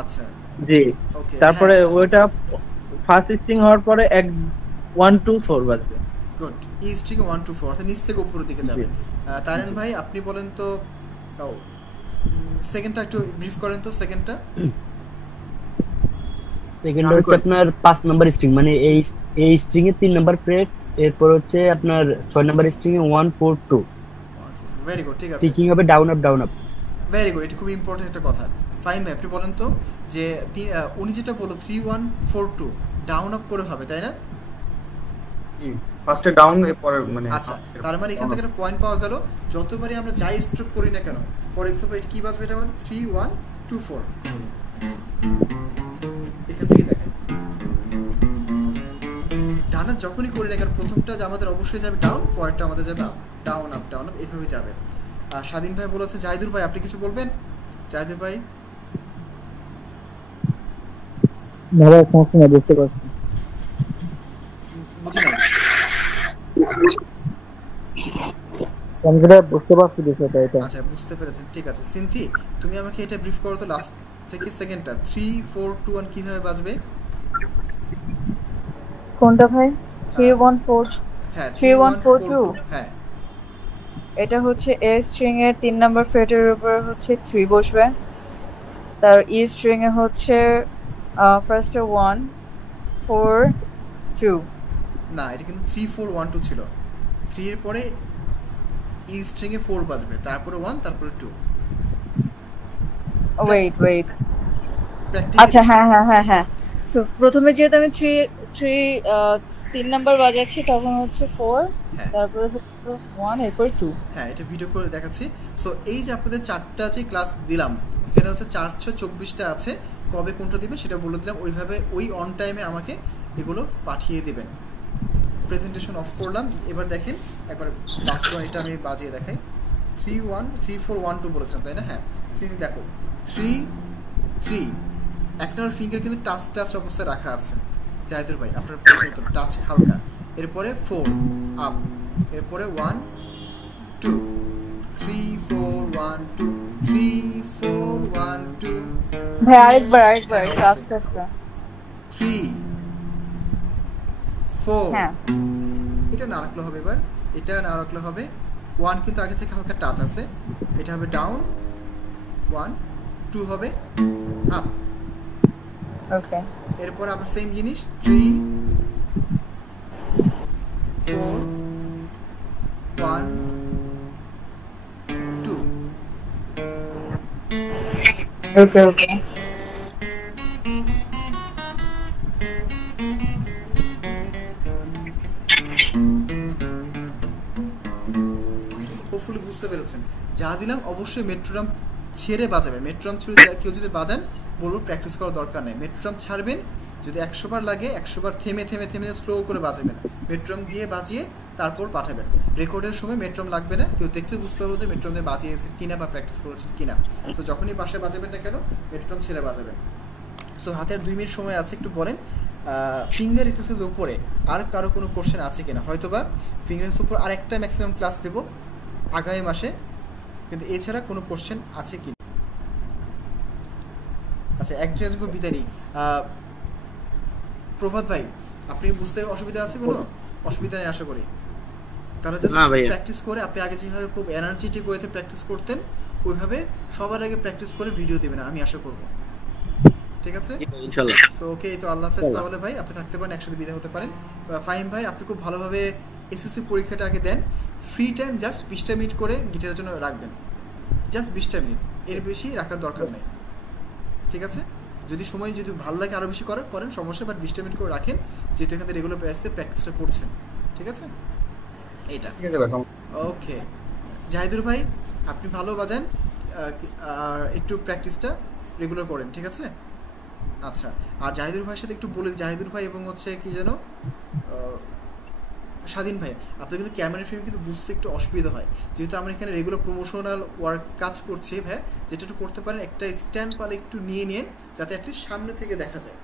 আচ্ছা জি ওকে, তারপরে ওইটা ফার্স্ট স্ট্রিং হওয়ার পরে 1 2 4 বাজবে। গুড। ই স্ট্রিং 1 2 4 অর্থাৎ নিচ থেকে উপরের দিকে যাবে। তারেন ভাই আপনি বলেন তো সেকেন্ডটা একটু ব্রিফ করেন তো সেকেন্ডটা। সেকেন্ড হচ্ছে আপনার 5 নাম্বার স্ট্রিং, মানে এই স্ট্রিং এর 3 নাম্বার ফ্রেট, এরপর হচ্ছে আপনার 6 নাম্বার স্ট্রিং এ 1 4 2 ভেরি গুড, ঠিক আছে, পিকিং হবে down up down up. Very good, এটা খুব ইম্পর্টেন্ট একটা কথা। ফাইন ভাই আপনি বলেন তো যে উনি যেটা বললো 3 1 4 2 ডাউন আপ করে হবে, তাই না? ফার্স্টে ডাউন এরপরে মানে আচ্ছা, তার মানে এখান থেকে একটা পয়েন্ট পাওয়া গেল, যতবারই আমরা যাই স্ট্রোক করি না কেন, ফর এক্সাম্পল এটা কি বাজবে, এটা মানে 3 1 2 4, এখান থেকে দেখেন ডানা যখনই করি না কেন প্রথমটা যে আমাদের অবশ্যই যাবে ডাউন, পরেরটা আমাদের যাবে up, down up down up, এভাবে যাবে। স্বাধীন ভাই বলেছে। জাহিদুর ভাই আপনি কিছু বলবেন? জাহিদুর ভাই ভালো সমস্যা না, বুঝতে পারছি। বুঝি না, আমি যেটা বুঝতে পারছি বিষয়টা এটা। আচ্ছা বুঝতে পেরেছেন, ঠিক আছে। সিনথি তুমি আমাকে এটা ব্রিফ করো তো, লাস্ট থেকে সেকেন্ডটা 3 4 2 1 কিভাবে বাজবে? কোনটা ভাই? 3 1 4 হ্যাঁ 3 1 4 2। হ্যাঁ এটা হচ্ছে এ স্ট্রিং এর 3 নাম্বার ফ্রেটের উপর হচ্ছে 3 বসবে। তার ই স্ট্রিং এ হচ্ছে ফার্স্টে 1 4 2। না, এটা কিন্তু 3 4 1 2 ছিল। 3 এর পরে ই স্ট্রিং এ 4 বাজবে, তারপরে 1, তারপরে 2। ওয়েট আচ্ছা হ্যাঁ সো প্রথমে যেহেতু আমি 3 নাম্বার বাজাচ্ছি তখন হচ্ছে 4, তারপরে হচ্ছে 1, এরপর 2। হ্যাঁ এটা ভিডিও করে দেখাচ্ছি। সো এই যে আপনাদের 4টা যে ক্লাস দিলাম, এখানে হচ্ছে 424টা আছে, কবে কোনটা দিবেন সেটা বলে দিলাম, ওইভাবে ওই অন টাইমে আমাকে এগুলো পাঠিয়ে দেবেন। প্রেজেন্টেশন অফ করলাম, এবার দেখেন একবার লাস্ট ওয়ান এটা আমি বাজিয়ে দেখাই। 3 1 3 4 1 2 বলেছিলাম তাই না? হ্যাঁ সিনি দেখো 3 3 এক নম্বর ফিঙ্গার কিন্তু টাচ অবস্থায় রাখা আছে। জাহিদুর ভাই আপনার প্রশ্ন টাচ হালকা, এরপরে 4 আপ, এরপরে 1 2 3 4 1 2 3 4 1 2। ভাই আরেকবার আস্তে 3 4 হ্যাঁ এটা না রাখলে হবে, এবার এটা না রাখলে হবে। 1 কিন্তু আগে থেকে হালকা টাচ আছে, এটা হবে ডাউন 1, 2 হবে আপ। ওকে এরপর আবার সেম জিনিস 3 4 1 2। ওকে হোপফুলি বুঝতে পেরেছেন। যা দিলাম অবশ্যই মেট্রোরাম ছেড়ে বাজাবেন। মেট্রোরাম ছুড়ে কেউ যদি বাজান বলবো প্র্যাকটিস করার দরকার নেই, মেট্রোরাম ছাড়বেন, যদি 100 বার লাগে 100 বার থেমে স্লো করে বাজাবেন, মেট্রোরাম দিয়ে বাজিয়ে তারপর পাঠাবেন। রেকর্ডের সময় মেট্রোরাম লাগবে না, কেউ দেখলে বুঝতে পারবো যে মেট্রোরাম দিয়ে বাজিয়েছেন কিনা বা প্র্যাকটিস করেছেন কিনা। তো যখনই বাসায় বাজাবেন না কেন মেট্রোরাম ছেড়ে বাজাবেন। সো হাতের 2 মিনিট সময় আছে, একটু বলেন ফিঙ্গার এক্সারসাইজ উপরে আর কারো কোনো কোশ্চেন আছে কিনা। হয়তোবা ফিঙ্গার উপর আর একটা ম্যাক্সিমাম ক্লাস দেবো আগামী মাসে, কিন্তু এছাড়া কোনো কোশ্চেন আছে কি? আচ্ছা একজন বিদায় নিই। প্রভাত ভাই আপনি বুঝতে অসুবিধা আছে? কোনো অসুবিধা নেই আশা করি। তাহলে জাস্ট প্র্যাকটিস করে আপনি আগে যেভাবে খুব এনার্জেটিক ওয়েতে প্র্যাকটিস করতেন ওইভাবে সবার আগে প্র্যাকটিস করে ভিডিও দিবেন, আমি আশা করব। ঠিক আছে ইনশাআল্লাহ। সো ওকে, তো আল্লাহ হাফেজ। তাহলে ভাই আপনি থাকতে পারেন, একসাথে বিদায় হতে পারেন। ফাহিম ভাই আপনি খুব ভালোভাবে এসএসসি পরীক্ষাটা আগে দেন, ফ্রি টাইম জাস্ট 20টা মিনিট করে গিটারের জন্য রাখবেন, জাস্ট 20টা মিনিট, এর বেশি রাখার দরকার নেই। ঠিক আছে, যদি সময় যদি ভালো লাগে আরও বেশি করেন সমস্যা, বাট 20টা মিনিট করে রাখেন, যেহেতু এখানে রেগুলার বেসিসে প্র্যাকটিসটা করছেন। ঠিক আছে এটা ওকে। জাহিদুর ভাই আপনি ভালো বাজান, আর একটু প্র্যাকটিসটা রেগুলার করেন। ঠিক আছে আচ্ছা, আর জাহিদুর ভাইয়ের সাথে একটু বলে, জাহিদুর ভাই এবং হচ্ছে কি যেন স্বাধীন ভাই, আপনি কিন্তু ক্যামেরা ফ্রেমে কিন্তু বুঝতে একটু অসুবিধা হয়, যেহেতু আমরা এখানে রেগুলার প্রমোশনাল ওয়ার্ক কাজ করছি। ভাই যেটা একটু করতে পারেন, একটা স্ট্যান্ড পালে একটু নিয়ে নিন যাতে অ্যাটলিস্ট সামনে থেকে দেখা যায়।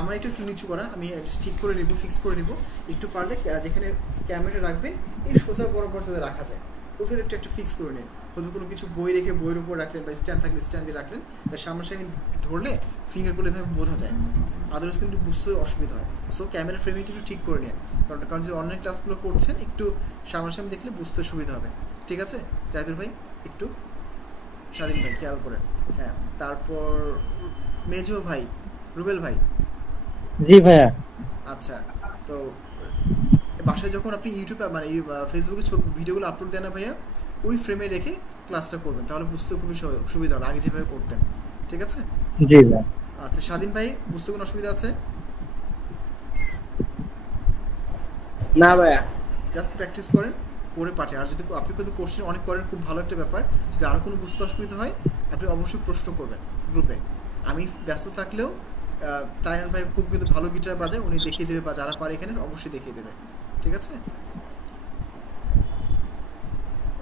আমরা একটু নিচু করা, আমি ঠিক করে নিব, ফিক্স করে নিব, একটু পারলে যেখানে ক্যামেরা রাখবেন এই সোজা বরাবর যাতে রাখা যায়, ওইভাবে একটা ফিক্স করে নিন। হয়তো কোনো কিছু বই রেখে বইয়ের উপর রাখলেন বা স্ট্যান্ড থাকলে স্ট্যান্ড দিয়ে রাখলেন, তার সামনাসামনি ধরলে ফিঙ্গারগুলো এভাবে বোঝা যায়, আদারওয়াইজ কিন্তু বুঝতে অসুবিধা হয়। সো ক্যামেরা ফ্রেমিংটা একটু ঠিক করে নিন, কারণ যে অনলাইন ক্লাসগুলো করছেন একটু সামনাসামনি দেখলে বুঝতে সুবিধা হবে। ঠিক আছে জাহিদুর ভাই, একটু স্বাধীন ভাই খেয়াল করেন। হ্যাঁ, তারপর মেজো ভাই, রুবেল ভাই। জি ভাইয়া। আচ্ছা, তো বাসায় যখন আপনি ইউটিউবে মানে ফেসবুকে ভিডিওগুলো আপলোড দেন না ভাইয়া, ওই ফ্রেমে রেখে ক্লাসটা করবেন, তাহলে বুঝতে খুবই সুবিধা হবে আগে যেভাবে করতেন। ঠিক আছে? জি ভাই। আচ্ছা স্বাধীন ভাই, বুঝতে কোনো অসুবিধা আছে? না ভাইয়া। জাস্ট প্র্যাকটিস করেন, করে পাঠে। আর যদি আপনি কিন্তু কোশ্চেন অনেক করেন, খুব ভালো একটা ব্যাপার। যদি আরও কোনো বুঝতে অসুবিধা হয় আপনি অবশ্যই প্রশ্ন করবেন গ্রুপে। আমি ব্যস্ত থাকলেও তাইয়ান ভাই খুব কিন্তু ভালো গিটার বাজায়, উনি দেখিয়ে দেবে, বা যারা পারে এখানে অবশ্যই দেখিয়ে দেবে। ঠিক আছে?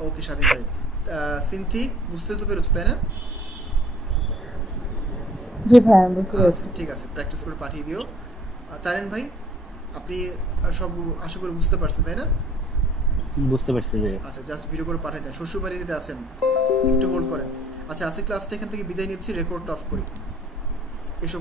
ওকে স্বাধীন ভাই। সিনথি, বুঝতে তো পেরেছো তাই না? জি ভাই আমি বুঝতে পেরেছি। আচ্ছা ঠিক আছে, প্র্যাকটিস করে পাঠিয়ে দিও। তাইয়ান ভাই, আপনি সব আশা করি বুঝতে পারছেন তাই না? বুঝতে পারছি যে। আচ্ছা জাস্ট ভিডিও করে পাঠিয়ে দেন। শ্বশুর বাড়িতে আছেন, একটু হোল্ড করেন। আচ্ছা আজকে ক্লাসটা এখান থেকে বিদায় নিচ্ছি, রেকর্ডটা অফ করি। এসব